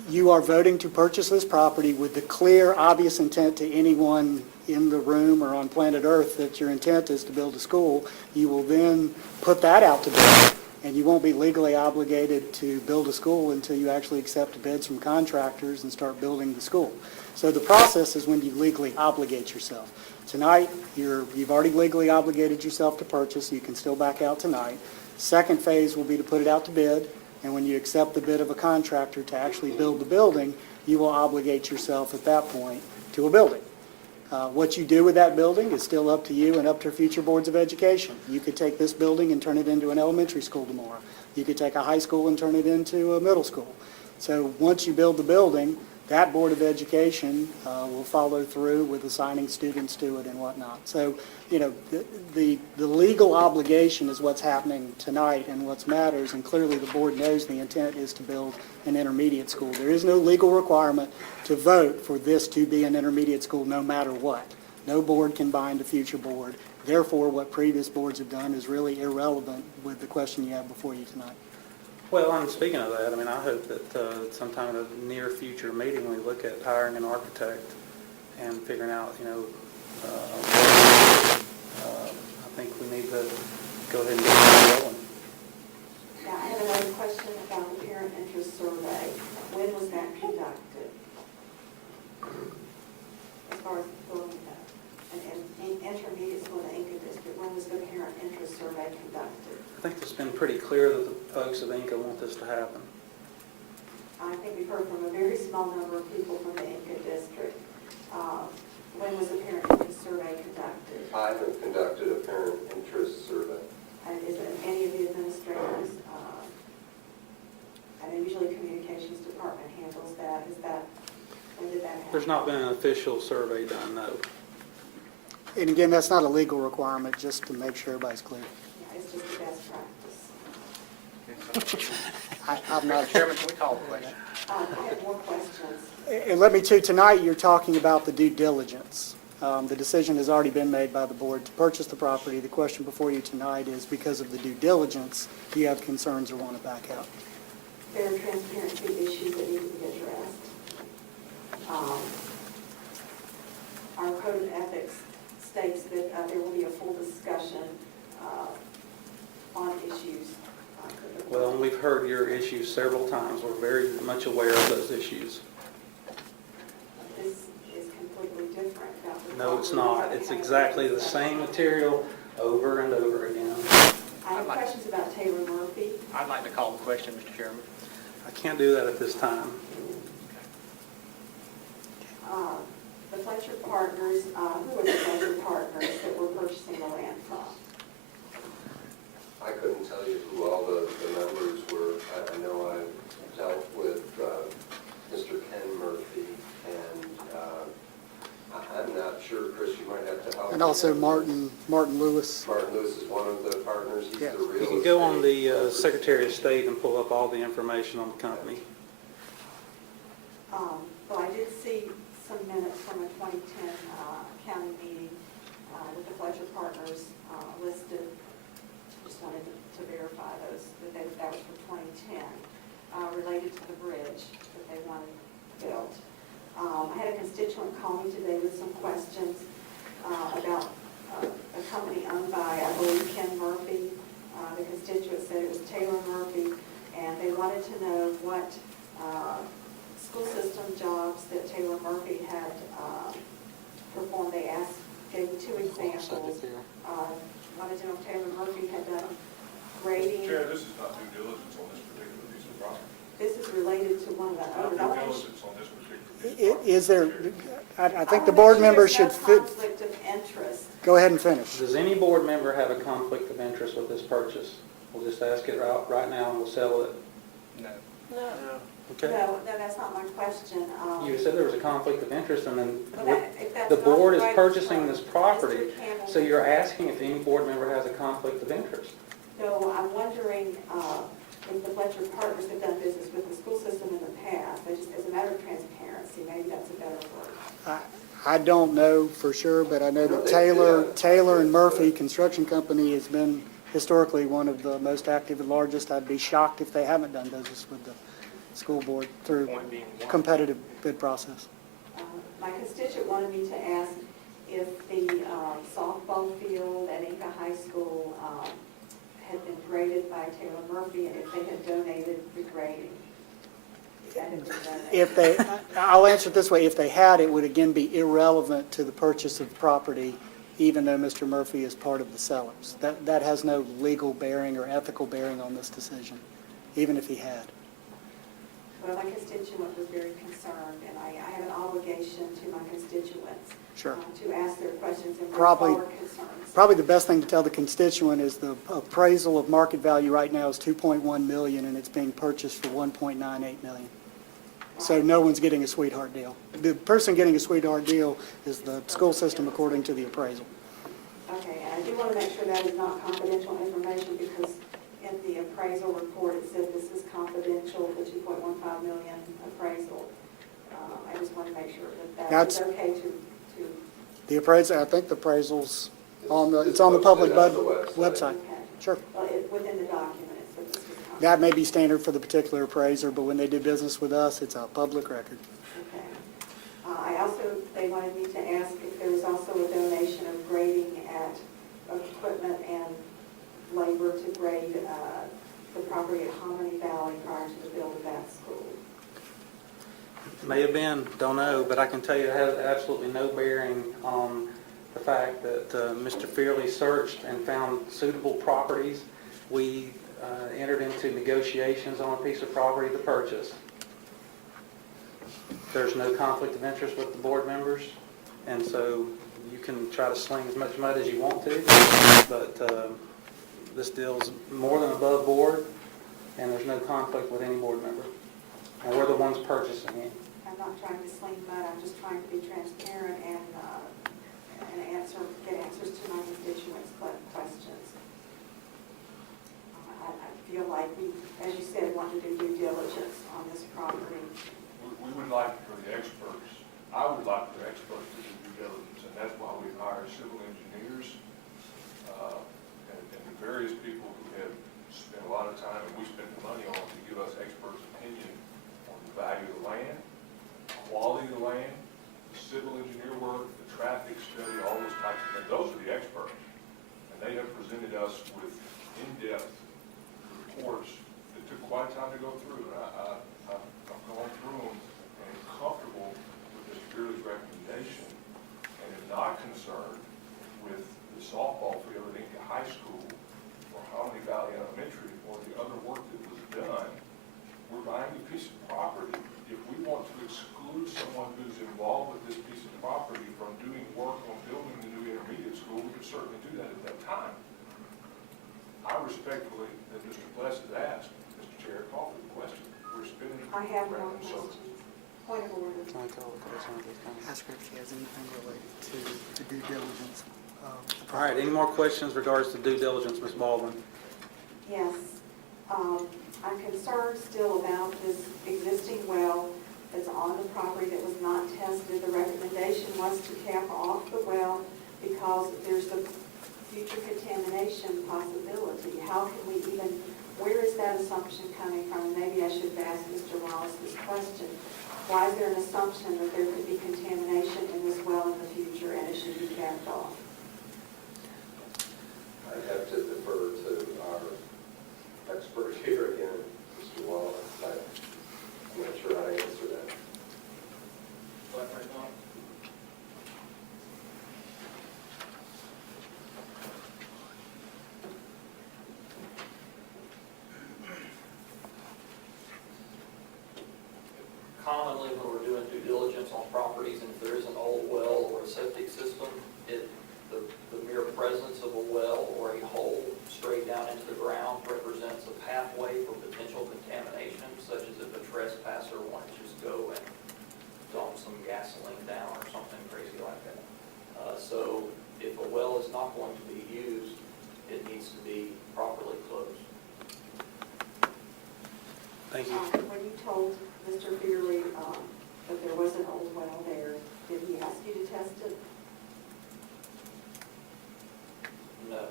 You are voting to purchase this property with the clear, obvious intent to anyone in the room or on planet Earth that your intent is to build a school. You will then put that out to bid, and you won't be legally obligated to build a school until you actually accept bids from contractors and start building the school. So the process is when you legally obligate yourself. Tonight, you've already legally obligated yourself to purchase. You can still back out tonight. Second phase will be to put it out to bid, and when you accept the bid of a contractor to actually build the building, you will obligate yourself at that point to a building. What you do with that building is still up to you and up to future boards of education. You could take this building and turn it into an elementary school tomorrow. You could take a high school and turn it into a middle school. So once you build the building, that Board of Education will follow through with assigning students to it and whatnot. So, you know, the legal obligation is what's happening tonight and what matters, and clearly the board knows the intent is to build an intermediate school. There is no legal requirement to vote for this to be an intermediate school no matter what. No board can bind a future board. Therefore, what previous boards have done is really irrelevant with the question you have before you tonight. Well, and speaking of that, I mean, I hope that sometime in a near future meeting, we look at hiring an architect and figuring out, you know, I think we need to go ahead and get it going. Now, I have another question about the parent interest survey. When was that conducted? As far as building an intermediate school in the Inca district, when was the parent interest survey conducted? I think it's been pretty clear that the folks of Inca want this to happen. I think we've heard from a very small number of people from the Inca district. When was the parent interest survey conducted? I have conducted a parent interest survey. And is it any of the administrators? I know usually communications department handles that. Is that, when did that happen? There's not been an official survey done, no. And again, that's not a legal requirement, just to make sure everybody's clear. Yeah, it's just the best practice. I'm not. Chairman, can we call the question? I have more questions. And let me too, tonight you're talking about the due diligence. The decision has already been made by the board to purchase the property. The question before you tonight is, because of the due diligence, do you have concerns or want to back out? There are transparency issues that need to be addressed. Our code of ethics states that there will be a full discussion on issues. Well, and we've heard your issues several times. We're very much aware of those issues. This is completely different. No, it's not. It's exactly the same material over and over again. I have questions about Taylor Murphy. I'd like to call the question, Mr. Chairman. I can't do that at this time. The Fletcher partners, who are the Fletcher partners that were purchasing And also Martin Lewis. Martin Lewis is one of the partners. He's Yeah. the real You can go on estate. the Secretary of State and pull up all the information on the company. Well, I did see some minutes from a 2010 county meeting with the Fletcher Partners listed. Just wanted to verify those, that was for 2010, related to the bridge that they wanted built. I had a constituent call me today with some questions about a company owned by, I believe, Ken Murphy. The constituent said it was Taylor Murphy, and they wanted to know what school system jobs that Taylor Murphy had performed. They gave me two examples. Wanted to know if Taylor Murphy had done grading. Chair, this is not due diligence on this particular piece of property. This is related to one of the Not others. due I wanna diligence on this particular piece of property. Is there, I think the wanna board make sure members there's should no fit, conflict of interest. go ahead and finish. Does any board member have a conflict of interest with this purchase? We'll just ask it right now and we'll settle it. No. No. Okay? No, that's not my question. You said there was a conflict of interest, and then Well, if that's the not board is right, purchasing this property, Mr. Campbell- so you're asking if any board member has a conflict of interest. So I'm wondering if the Fletcher Partners have done business with the school system in the past. Just as a matter of transparency, maybe that's a better word. I don't know for sure, but I know that Taylor and Murphy Construction Company has been historically one of the most active and largest. I'd be shocked if they haven't done business with the school board through Point being one. competitive bid process. My constituent wanted me to ask if the softball field at Inca High School had been graded by Taylor Murphy, and if they had donated the grading. That had been donated. I'll answer it this way, if they had, it would again be irrelevant to the purchase of the property, even though Mr. Murphy is part of the sellers. That has no legal bearing or ethical bearing on this decision, even if he had. Well, my constituent was very concerned, and I have an obligation to my constituents Sure. to ask their questions and bring Probably- forward concerns. Probably the best thing to tell the constituent is the appraisal of market value right now is $2.1 million, and it's being purchased for $1.98 million. So no one's getting a sweetheart deal. The person getting a sweetheart deal is the school system according to the appraisal. Okay, and I do want to make sure that is not confidential information, because in the appraisal report, it said this is confidential, the 2.15 million appraisal. I just want to make sure that That's- is okay to, The appraisal, I think the appraisal's it's on the public posted on the website. okay. Sure. Well, within the document, it said this was confidential. That may be standard for the particular appraiser, but when they do business with us, it's a public record. Okay. They wanted me to ask if there was also a donation of grading of equipment and labor to grade the property at Hominy Valley prior to the build of that school. May have been, don't know, but I can tell you it has absolutely no bearing on the fact that Mr. Fierle searched and found suitable properties. We entered into negotiations on a piece of property to purchase. There's no conflict of interest with the board members, and so you can try to sling as much mud as you want to, but this deal's more than above board, and there's no conflict with any board member. And we're the ones purchasing it. I'm not trying to sling mud, I'm just trying to be transparent and get answers to my constituents' questions. I feel like we, as you said, want to do due diligence on this property. We would like for the experts, I would like for experts to do due diligence, and that's why we hire civil engineers and the various people who have spent a lot of time, and we spend the money on to give us experts' opinion on the value of the land, quality of the land, the civil engineer work, the traffic study, all those types of things. Those are the experts. And they have presented us with in-depth reports that took quite a time to go through. I'm going through them and comfortable with Mr. Fierle's recommendation and am not concerned with the softball field at Inca High School or Hominy Valley Elementary or the other work that was done. We're buying a piece of property. If we want to exclude someone who's involved with this piece of property from doing work on building the new intermediate school, we could certainly do that at that time. I respectfully, as Mr. Bless has asked, Mr. Chair, call for the question. We're spending. I have no random questions. services. Point of order. Ask her if she has anything related to due diligence. All right, any more questions regards to due diligence, Ms. Baldwin? Yes. I'm concerned still about this existing well that's on the property that was not tested. The recommendation was to cap off the well because there's a future contamination possibility. How can we even, where is that assumption coming from? And maybe I should have asked Mr. Wallace this question. Why is there an assumption that there could be contamination in this well in the future and it should be capped off? I'd have to defer to our expert here again, Mr. Wallace. I'm not sure how to answer that. Commonly, when we're doing due diligence on properties, and if there is an old well or a septic system, the mere presence of a well or a hole straight down into the ground represents a pathway for potential contamination, such as if a trespasser wanted to just go and dump some gasoline down or something crazy like that. So if a well is not going to be used, it needs to be properly closed. Thank you. When you told Mr. Fierle that there was an old well there, did he ask you to test it? No.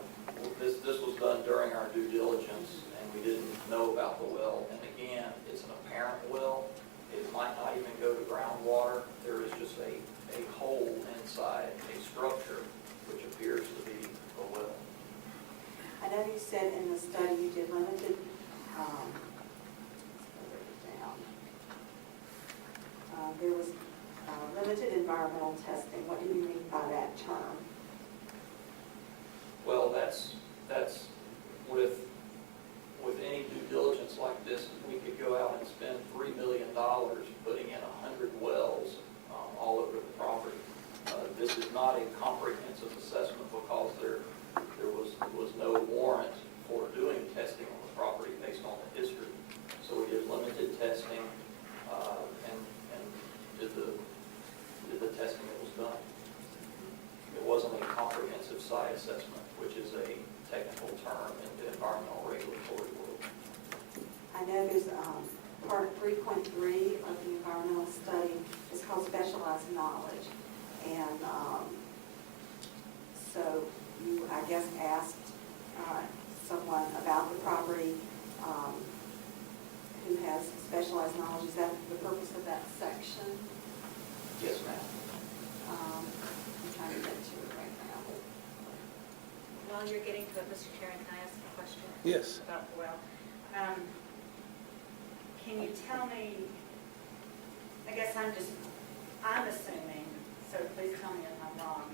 This was done during our due diligence, and we didn't know about the well. And again, it's an apparent well. It might not even go to groundwater. There is just a hole inside a structure which appears to be a well. I know you said in the study you did limited, there was limited environmental testing. What do you mean by that term? Well, that's with any due diligence like this, we could go out and spend $3 million putting in 100 wells all over the property. This is not a comprehensive assessment because there was no warrant for doing testing on the property based on the history. So we did limited testing and did the testing that was done. It wasn't a comprehensive site assessment, which is a technical term in the environmental regulatory world. I know there's part 3.3 of the environmental study is called specialized knowledge. And so you, I guess, asked someone about the property who has specialized knowledge. Is that the purpose of that section? Yes, ma'am. I'm trying to get to it right now. While you're getting to it, Mr. Chairman, can I ask a question? Yes. About the well? Can you tell me, I guess I'm assuming, so please tell me if I'm wrong,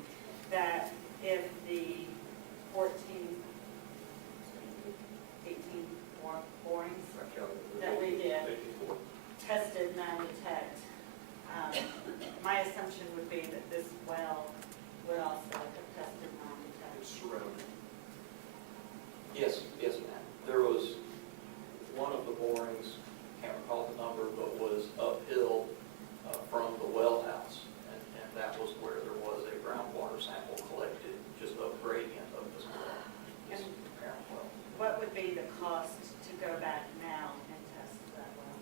that if the 14, 18 borings that we did tested non-detect, my assumption would be that this well would also have tested non-detect. It's surrounded. Yes, ma'am. There was one of the borings, can't recall the number, but was uphill from the well house, and that was where there was a groundwater sample collected just up gradient of this well, this parent well. What would be the cost to go back now and test that well?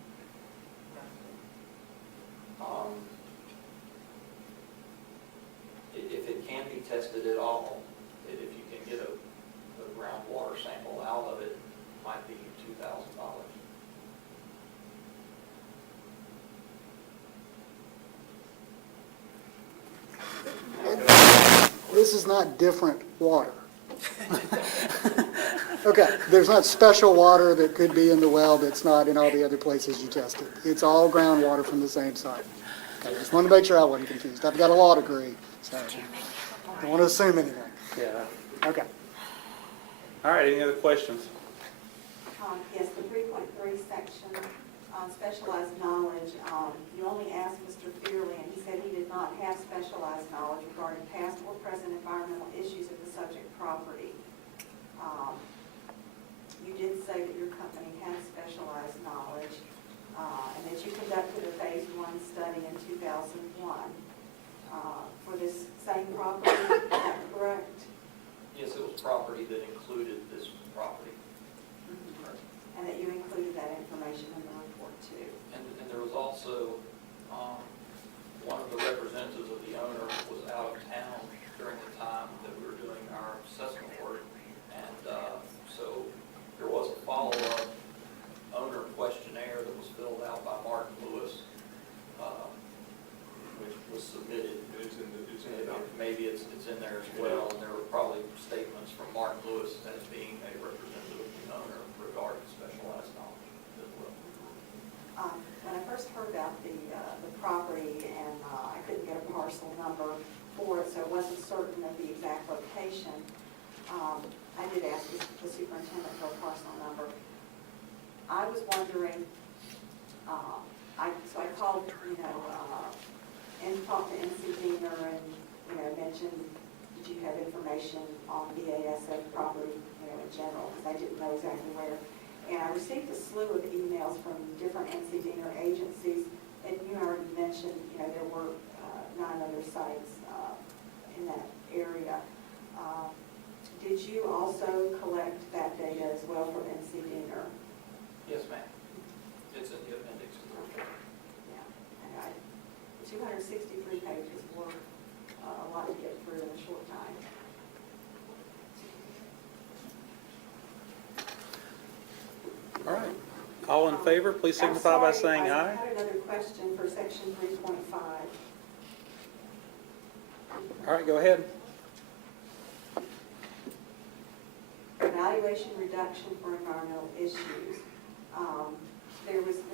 If it can be tested at all, if you can get a groundwater sample out of it, might be $2,000. This is not different water. Okay, there's not special water that could be in the well that's not in all the other places you tested. It's all groundwater from the same site. Okay, just wanted to make sure I wasn't confused. I've got a law degree, so I don't want to assume anything. Yeah. Okay. All right, any other questions? Yes, the 3.3 section on specialized knowledge, you only asked Mr. Fierle, and he said he did not have specialized knowledge regarding past or present environmental issues of the subject property. You did say that your company had specialized knowledge, and that you conducted a phase 1 study in 2001 for this same property. Is that correct? property that included this property. And that you included that information in the report too. And there was also, one of the representatives of the owner was out of town during the time that we were doing our assessment work. And so there was a follow-up owner questionnaire that was filled out by Martin Lewis, which was submitted. It's in the document. Maybe it's in there as well, and there were probably statements from Martin Lewis as being a representative of the owner regarding specialized knowledge as well. When I first heard about the property, and I couldn't get a parcel number for it, so I wasn't certain of the exact location, I did ask the superintendent for a parcel number. I was wondering, so I called, and talked to NC Diener and, mentioned, did you have information on BASF property, in general, because I didn't know exactly where. And I received a slew of emails from different NC Diener agencies, and you already mentioned, there were 9 other sites in that area. Did you also collect that data as well from NC Diener? Yes, ma'am. It's in the appendix to the report. Yeah, and 263 pages were a lot to get through in a short time. All right. All in favor, please signify by saying I aye. had another question for section 3.5. All right, go ahead. Evaluation reduction for environmental issues.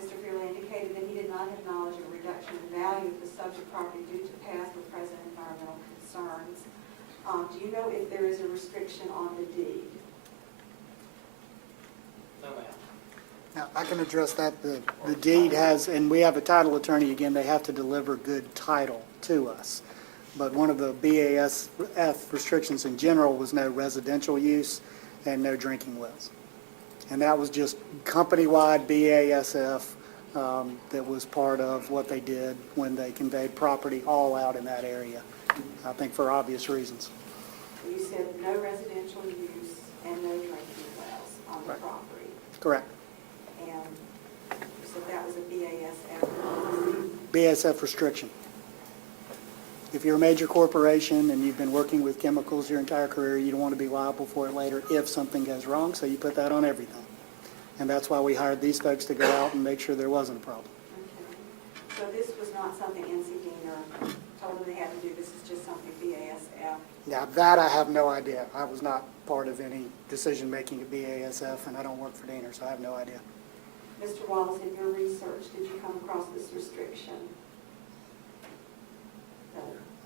Mr. Fierle indicated that he did not have knowledge of a reduction in value of the subject property due to past or present environmental concerns. Do you know if there is a restriction on the deed? No, ma'am. Now, I can address that. The deed has, and we have a title attorney, again, they have to deliver good title to us. But one of the BASF restrictions in general was no residential use and no drinking wells. And that was just company-wide BASF that was part of what they did when they conveyed property all out in that area, I think for obvious reasons. You said no residential use and no drinking wells on the property. Correct. And you said that was a BASF. BASF restriction. If you're a major corporation and you've been working with chemicals your entire career, you don't want to be liable for it later if something goes wrong, so you put that on everything. And that's why we hired these folks to go out and make sure there wasn't a problem. Okay. So this was not something NC Diener told them they had to do, this is just something BASF? Now, that I have no idea. I was not part of any decision-making at BASF, and I don't work for Diener, so I have no idea. Mr. Wallace, in your research, did you come across this restriction?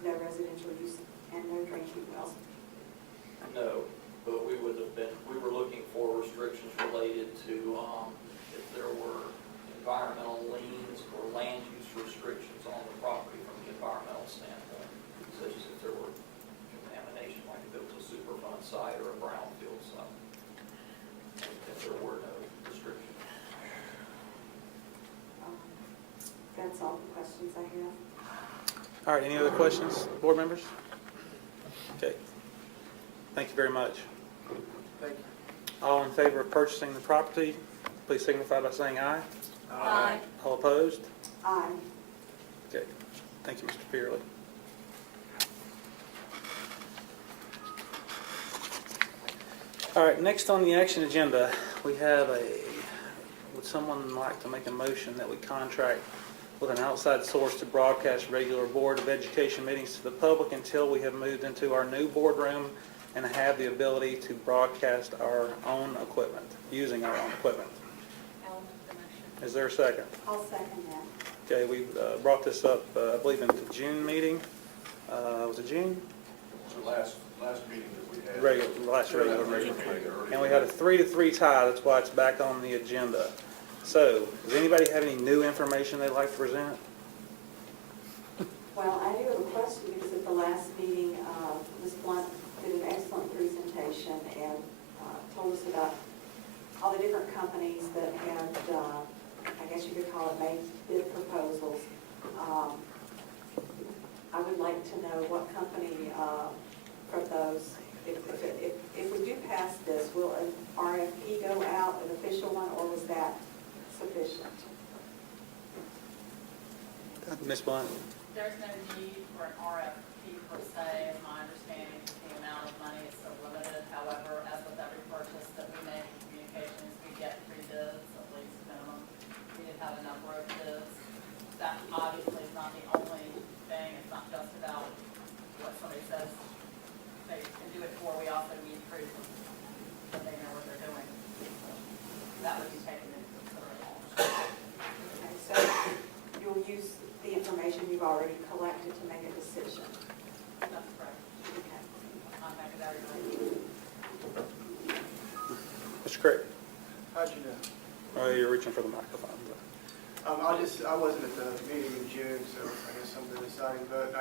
No residential use and no drinking wells? No, but we were looking for restrictions related to if there were environmental liens or land use restrictions on the property from the environmental standpoint, such as if there were contamination, like if it was a Superfund site or a brownfield site, if there were no restrictions. That's all the questions I have. All right, any other questions, board members? Okay. Thank you very much. Thank you. All in favor of purchasing the property, please signify by saying aye. Aye. All opposed? Aye. Okay. Thank you, Mr. Fierle. All right, next on the action agenda, we have would someone like to make a motion that we contract with an outside source to broadcast regular Board of Education meetings to the public until we have moved into our new boardroom and have the ability to broadcast our own equipment, using our own equipment. I'll make the motion. Is there a second? I'll second that. Okay, we brought this up, I believe, in the June meeting. Was it June? The last meeting that we had. Last regular meeting. And we had a 3-3 tie, that's why it's back on the agenda. So, does anybody have any new information they'd like to present? Well, I do have a question because at the last meeting, Ms. Blunt did an excellent presentation and told us about all the different companies that had, I guess you could call it, made bid proposals. I would like to know what company from those, if we RFP go out, an official one, or was that sufficient? Ms. Blunt? There's no need for an RFP per se, is my understanding, because the amount of money is so limited. However, as with every purchase that we make in communications, we get 3 bids, at least minimum. We did have a number of bids. That obviously is not the only thing. It's not just about what somebody says they can do it for. We also need proof that they know what they're doing. That would be taken into consideration. Okay, so you'll use the information you've already collected to make a decision. That's correct. Okay. Contact everybody. Mr. Craig? How'd you know? Oh, you're reaching for the microphone. I wasn't at the meeting in June, so I guess I'm the deciding vote.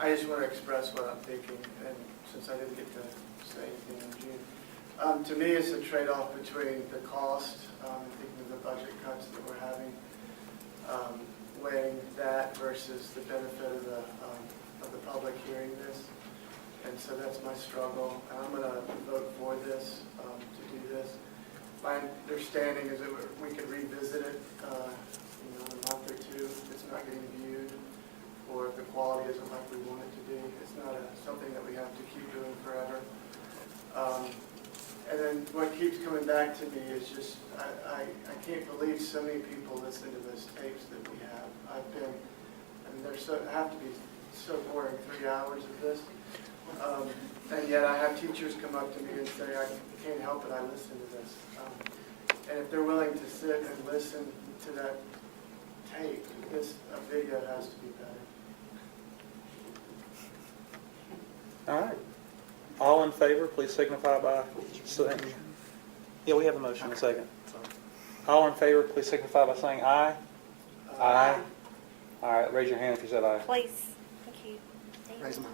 I just want to express what I'm thinking, and since I didn't get to say anything in June. To me, it's a trade-off between the cost, and thinking of the budget cuts that we're having, weighing that versus the benefit of the public hearing this. And so that's my struggle, and I'm going to vote for this, to do this. My understanding is that we could revisit it, in a month or two. If it's not getting viewed, or if the quality isn't like we want it to be. It's not something that we have to keep doing forever. And then what keeps coming back to me is just, I can't believe so many people listen to those tapes that we have. There's have to be so boring, 3 hours of this. And yet I have teachers come up to me and say, I can't help it, I listen to this. And if they're willing to sit and listen to that tape, a video has to be better. All right. All in favor, please signify by saying, yeah, we have a motion in a second. All in favor, please signify by saying aye. Aye. All right, raise your hand if you said aye. Please, thank you. Raise them.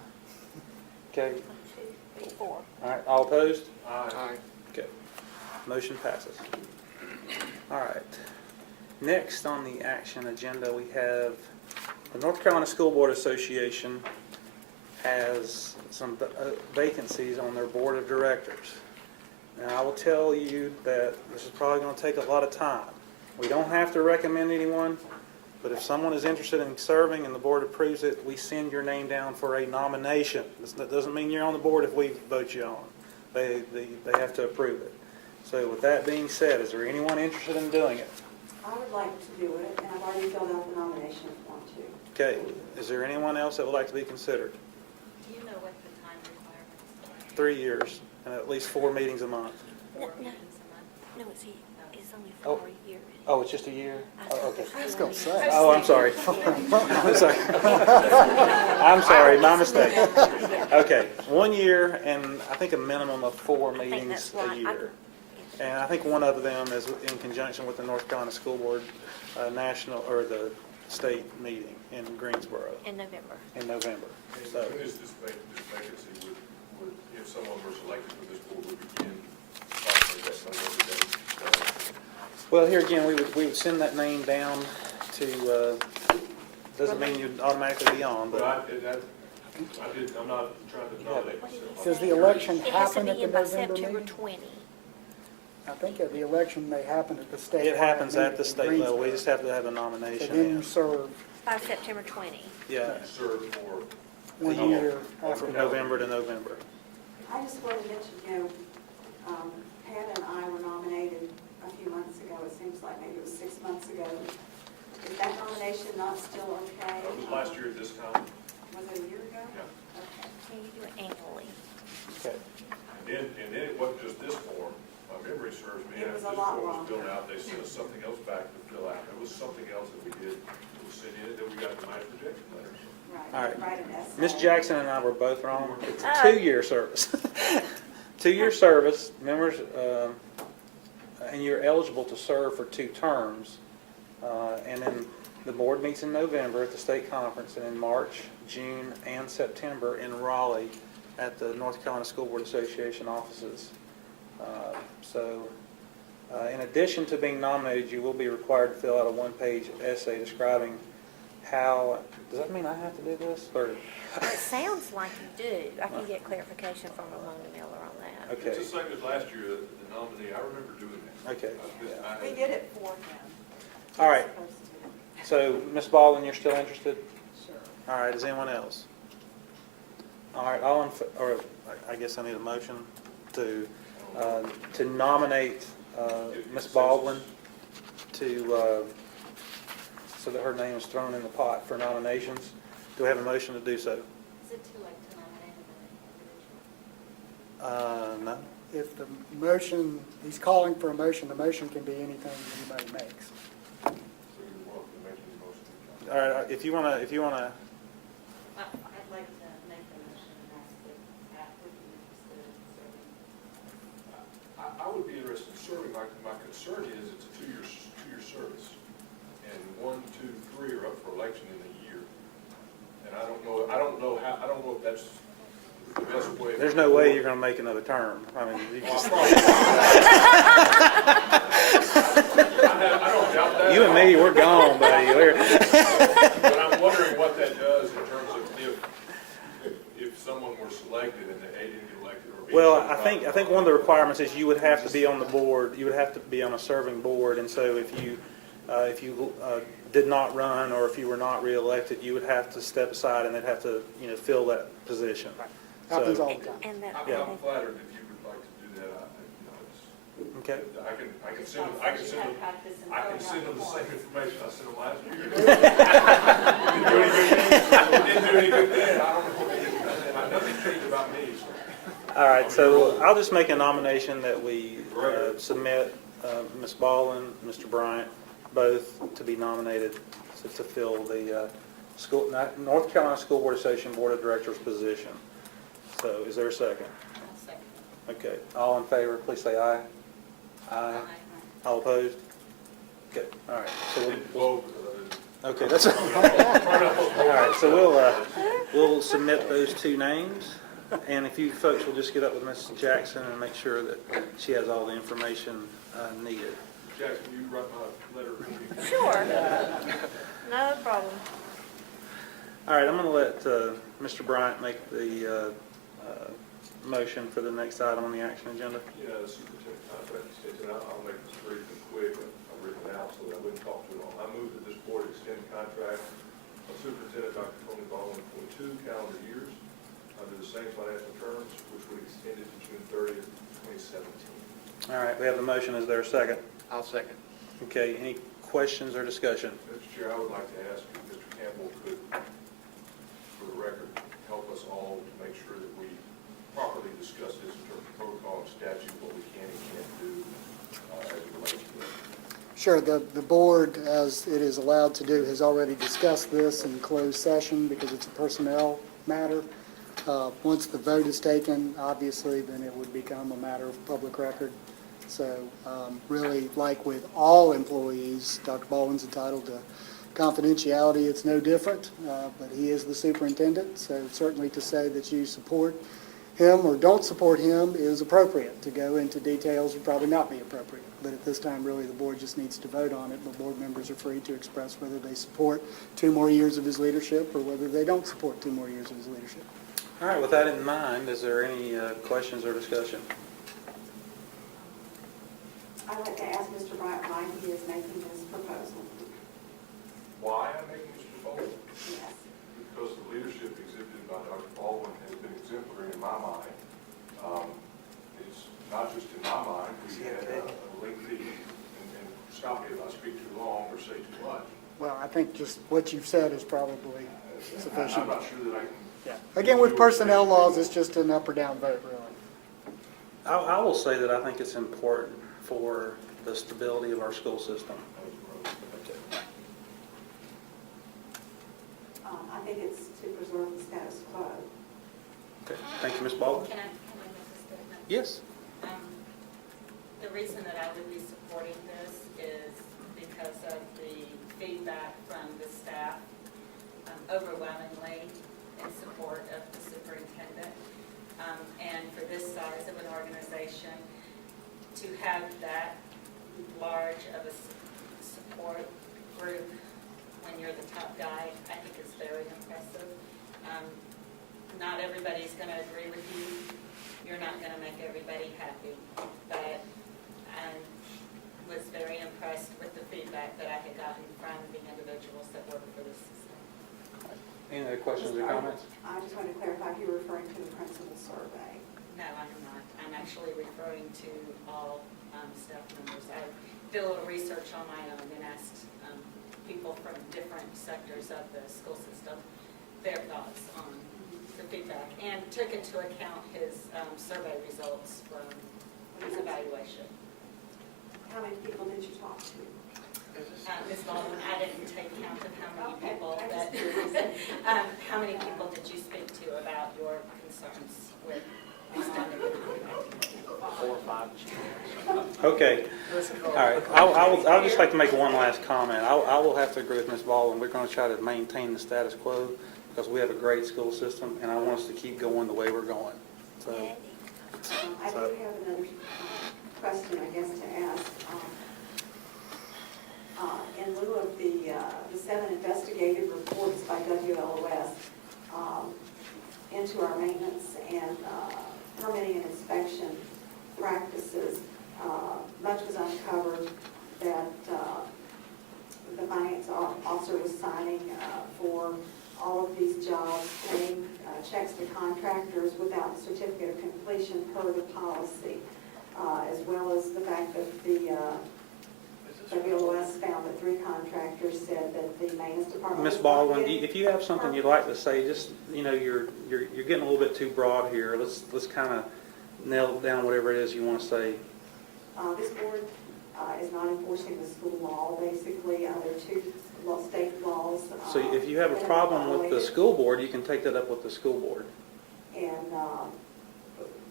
Okay. 1, 2, 3, 4. All right, all opposed? Aye. Okay. Motion passes. All right. Next on the action agenda, we have the North Carolina School Board Association has some vacancies on their board of directors. Now, I will tell you that this is probably going to take a lot of time. We don't have to recommend anyone, but if someone is interested in serving and the board approves it, we send your name down for a nomination. That doesn't mean you're on the board if we vote you on. They have to approve it. So with that being said, is there anyone interested in doing it? I would like to do it, and I've already filled out the nomination form too. Okay, is there anyone else that would like to be considered? Do you know what the time requirements are? 3 years and at least 4 meetings a month. No, it's only Oh. 4 years. Oh, it's just a year? Oh, okay. I was going to say. Oh, I'm sorry. I'm sorry. I'm sorry, my mistake. Okay, 1 year and I think a minimum of 4 meetings that's a right. year. And I think one of them is in conjunction with the North Carolina School Board national or the state meeting in Greensboro In November. in November. And So, when is this vacancy, would, if someone were selected for this board, would begin approximately that November date? well, here again, we would send that name down to, doesn't mean you'd automatically be on, But but I'm not trying to nominate myself. Does the election It has to happen at be the in by November September meeting? 20. I think the election may happen at the state. it happens meeting at the in state level. We Greensboro. just have to have a So nomination then in. you serve By September 20. Yeah, Serve for 1 From year after. from November to November. I just wanted to let you know, Pat and I were nominated a few months ago. It seems like maybe it was 6 months ago. Is that nomination not still okay? It was last year at this time. Was it a year ago? Yeah. Okay. Can you do it annually? Okay. And then it wasn't just this form. My memory serves me. It was After a this lot form was filled longer. out, they sent us something else back to fill out. There was something else that we did. It was sent in, then we got the nice rejection letters. All right. Write an essay. Ms. Jackson and I were both wrong. It's a Oh. 2-year service. 2-year service, members, and you're eligible to serve for 2 terms. And then the board meets in November at the state conference, and in March, June, and September in Raleigh at the North Carolina School Board Association offices. In addition to being nominated, you will be required to fill out a 1-page essay describing how, does that mean I have to do this? Or It sounds like you do. I can get clarification from Ramona Miller on that. Okay. It's the same as last year, the nominee, I remember doing that. Okay. We did it for him. All right. Supposed to. So, Ms. Baldwin, you're still interested? Sure. All right, is anyone else? All right, or I guess I need a motion to nominate Ms. Baldwin to, so that her name is thrown in the pot for nominations. Do we have a motion to do so? Is it too late to nominate an individual? No. If the motion, he's calling for a motion, the motion can be anything anybody makes. So you're welcome to make any motion. All right, if you wanna, I'd like to make the motion and ask if Pat would be interested in serving. I would be interested in serving. My concern is it's a two-year service. And 1, 2, 3 are up for election in a year. And I don't know if that's the best way. there's no way you're gonna make another term. I mean, you Well, just, I don't doubt that. you and me, we're gone, buddy. But I'm wondering what that does in terms of if someone were selected and they didn't get elected or. Well, I think one of the requirements is you would have to be on the board, you would have to be on a serving board, and so if you did not run, or if you were not reelected, you would have to step aside and they'd have to, fill that position. Happens So, all the time. I'm flattered if you would like to do that. okay. I can send them the same information I sent them last year. Didn't do any good then. I don't know. Nothing changed about me. So. All right, so I'll just make a nomination that we submit Ms. Baldwin, Mr. Bryant, both to be nominated to fill the North Carolina School Board Association Board of Directors position. So is there a second? I'll second. Okay, all in favor, please say aye. Aye. All opposed? Okay, all right. So okay, that's all right. So we'll submit those two names, and if you folks will just get up with Ms. Jackson and make sure that she has all the information needed. Jackson, you write my letter for me. Sure. No problem. All right, I'm going to let Mr. Bryant make the motion for the next item on the action agenda. Yeah, the superintendent contract extension, I'll make this brief and quick. I've written it out so that I wouldn't talk too long. I move that this board extend the contract of Superintendent Dr. Tony Baldwin for 2 calendar years under the same financial terms, which would extend it to June 30th, 2017. All right, we have the motion. Is there a second? I'll second. Okay, any questions or discussion? Mr. Chair, I would like to ask if Mr. Campbell could, for the record, help us all to make sure that we properly discuss this in terms of protocol and statute, what we can and can't do as it relates to this. Sure, the board, as it is allowed to do, has already discussed this in closed session because it's a personnel matter. Once the vote is taken, obviously, then it would become a matter of public record. So really, like with all employees, Dr. Baldwin's entitled to confidentiality. It's no different, but he is the superintendent, so certainly to say that you support him or don't support him is appropriate. To go into details would probably not be appropriate. But at this time, really, the board just needs to vote on it. The board members are free to express whether they support 2 more years of his leadership or whether they don't support 2 more years of his leadership. All right, with that in mind, is there any questions or discussion? I'd like to ask Mr. Bryant why he is making this proposal. Why I'm making this proposal? Yes. Because the leadership exhibited by Dr. Baldwin has been exemplary in my mind. It's not just in my mind. We had a lengthy, and stop me if I speak too long or say too much. Well, I think just what you've said is probably sufficient. I'm not sure that I can. Yeah. Again, with personnel laws, it's just an up or down vote, really. I will say that I think it's important for the stability of our school system. I think it's to preserve the status quo. Okay, thank you, Ms. Baldwin. Can I make a statement? Yes. The reason that I would be supporting this is because of the feedback from the staff, overwhelmingly in support of the superintendent. And for this size of an organization, to have that large of a support group when you're the top guy, I think is very impressive. Not everybody's going to agree with you. you're not going to make everybody happy, but I was very impressed with the feedback that I had gotten from the individuals that work for the system. Any other questions or comments? I just want to clarify, if you're referring to the principal survey. No, I'm not. I'm actually referring to all staff members. I did a little research on my own and asked people from different sectors of the school system their thoughts on the feedback, and took into account his survey results from his evaluation. How many people did you talk to? Ms. Baldwin, I didn't take count of how many people that, how many people did you speak to about your concerns with extending the contract? 4 or 5. Okay. All right. I'll just like to make one last comment. I will have to agree with Ms. Baldwin. We're going to try to maintain the status quo because we have a great school system, and I want us to keep going the way we're going. So, I do have another question, I guess, to ask. In lieu of the 7 investigative reports by WLOS into our maintenance and permitting and inspection practices, much was uncovered that the finance officer was signing for all of these jobs, paying checks to contractors without the certificate of completion per the policy, as well as the fact that the WLOS found that 3 contractors said that the maintenance department. Ms. Baldwin, if you have something you'd like to say, just, you're getting a little bit too broad here. Let's kind of nail down whatever it is you want to say. This board is not enforcing the school law. Basically, there are 2 state laws. So if you have a problem with the school board, you can take that up with the school board. And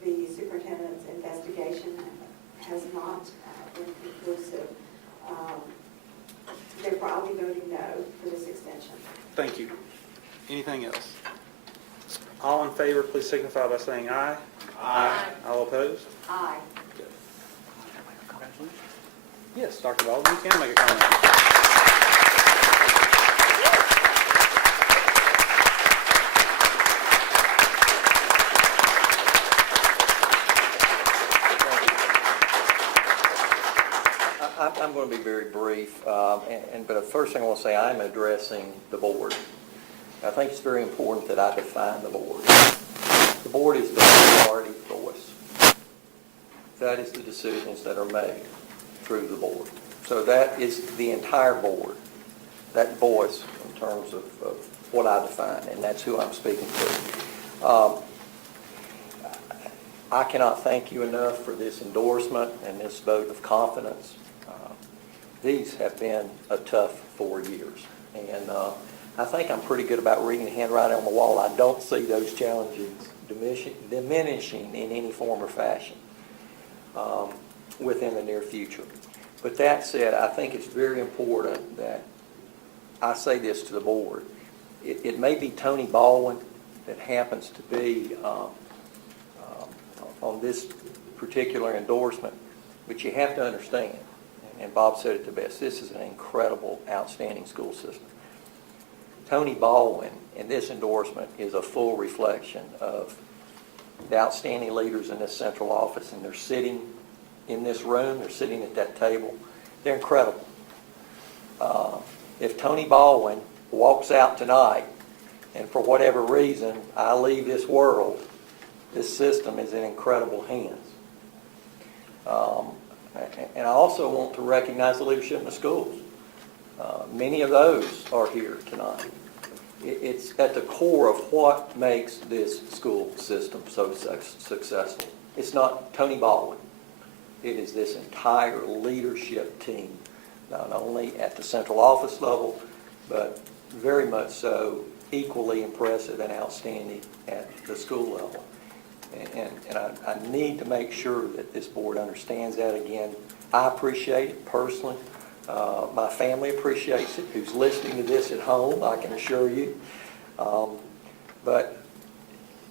the superintendent's investigation has not been conclusive. Therefore, I'll be voting no for this extension. Thank you. Anything else? All in favor, please signify by saying aye. Aye. All opposed? Aye. Yes, Dr. Baldwin, you can make a comment. I'm going to be very brief, but the first thing I want to say, I'm addressing the board. I think it's very important that I define the board. The board is the majority voice. That is the decisions that are made through the board. So that is the entire board, that voice in terms of what I define, and that's who I'm speaking to. I cannot thank you enough for this endorsement and this vote of confidence. These have been a tough 4 years, and I think I'm pretty good about reading the handwriting on the wall. I don't see those challenges diminishing in any form or fashion within the near future. But that said, I think it's very important that I say this to the board. It may be Tony Baldwin that happens to be on this particular endorsement, but you have to understand, and Bob said it the best, this is an incredible, outstanding school system. Tony Baldwin in this endorsement is a full reflection of the outstanding leaders in this central office, and they're sitting in this room, they're sitting at that table. They're incredible. If Tony Baldwin walks out tonight, and for whatever reason I leave this world, this system is in incredible hands. And I also want to recognize the leadership in the schools. Many of those are here tonight. It's at the core of what makes this school system so successful. It's not Tony Baldwin. It is this entire leadership team, not only at the central office level, but very much so equally impressive and outstanding at the school level. And I need to make sure that this board understands that. Again, I appreciate it personally. My family appreciates it, who's listening to this at home, I can assure you. But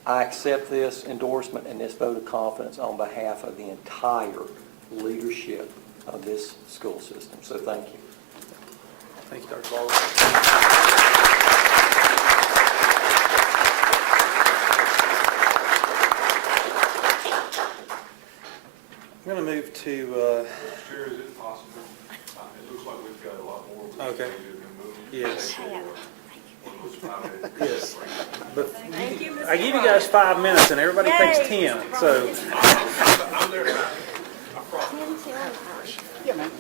I accept this endorsement and this vote of confidence on behalf of the entire leadership of this school system. So thank you. Thank you, Dr. Baldwin. I'm going to move to, Mr. Chair, is it possible? It looks like we've got a lot more. We Okay. need to move. Yes. For one of those 5 minutes. yes, but I give you guys 5 minutes and everybody thinks 10, so. I'm there. I promise. Yeah, man.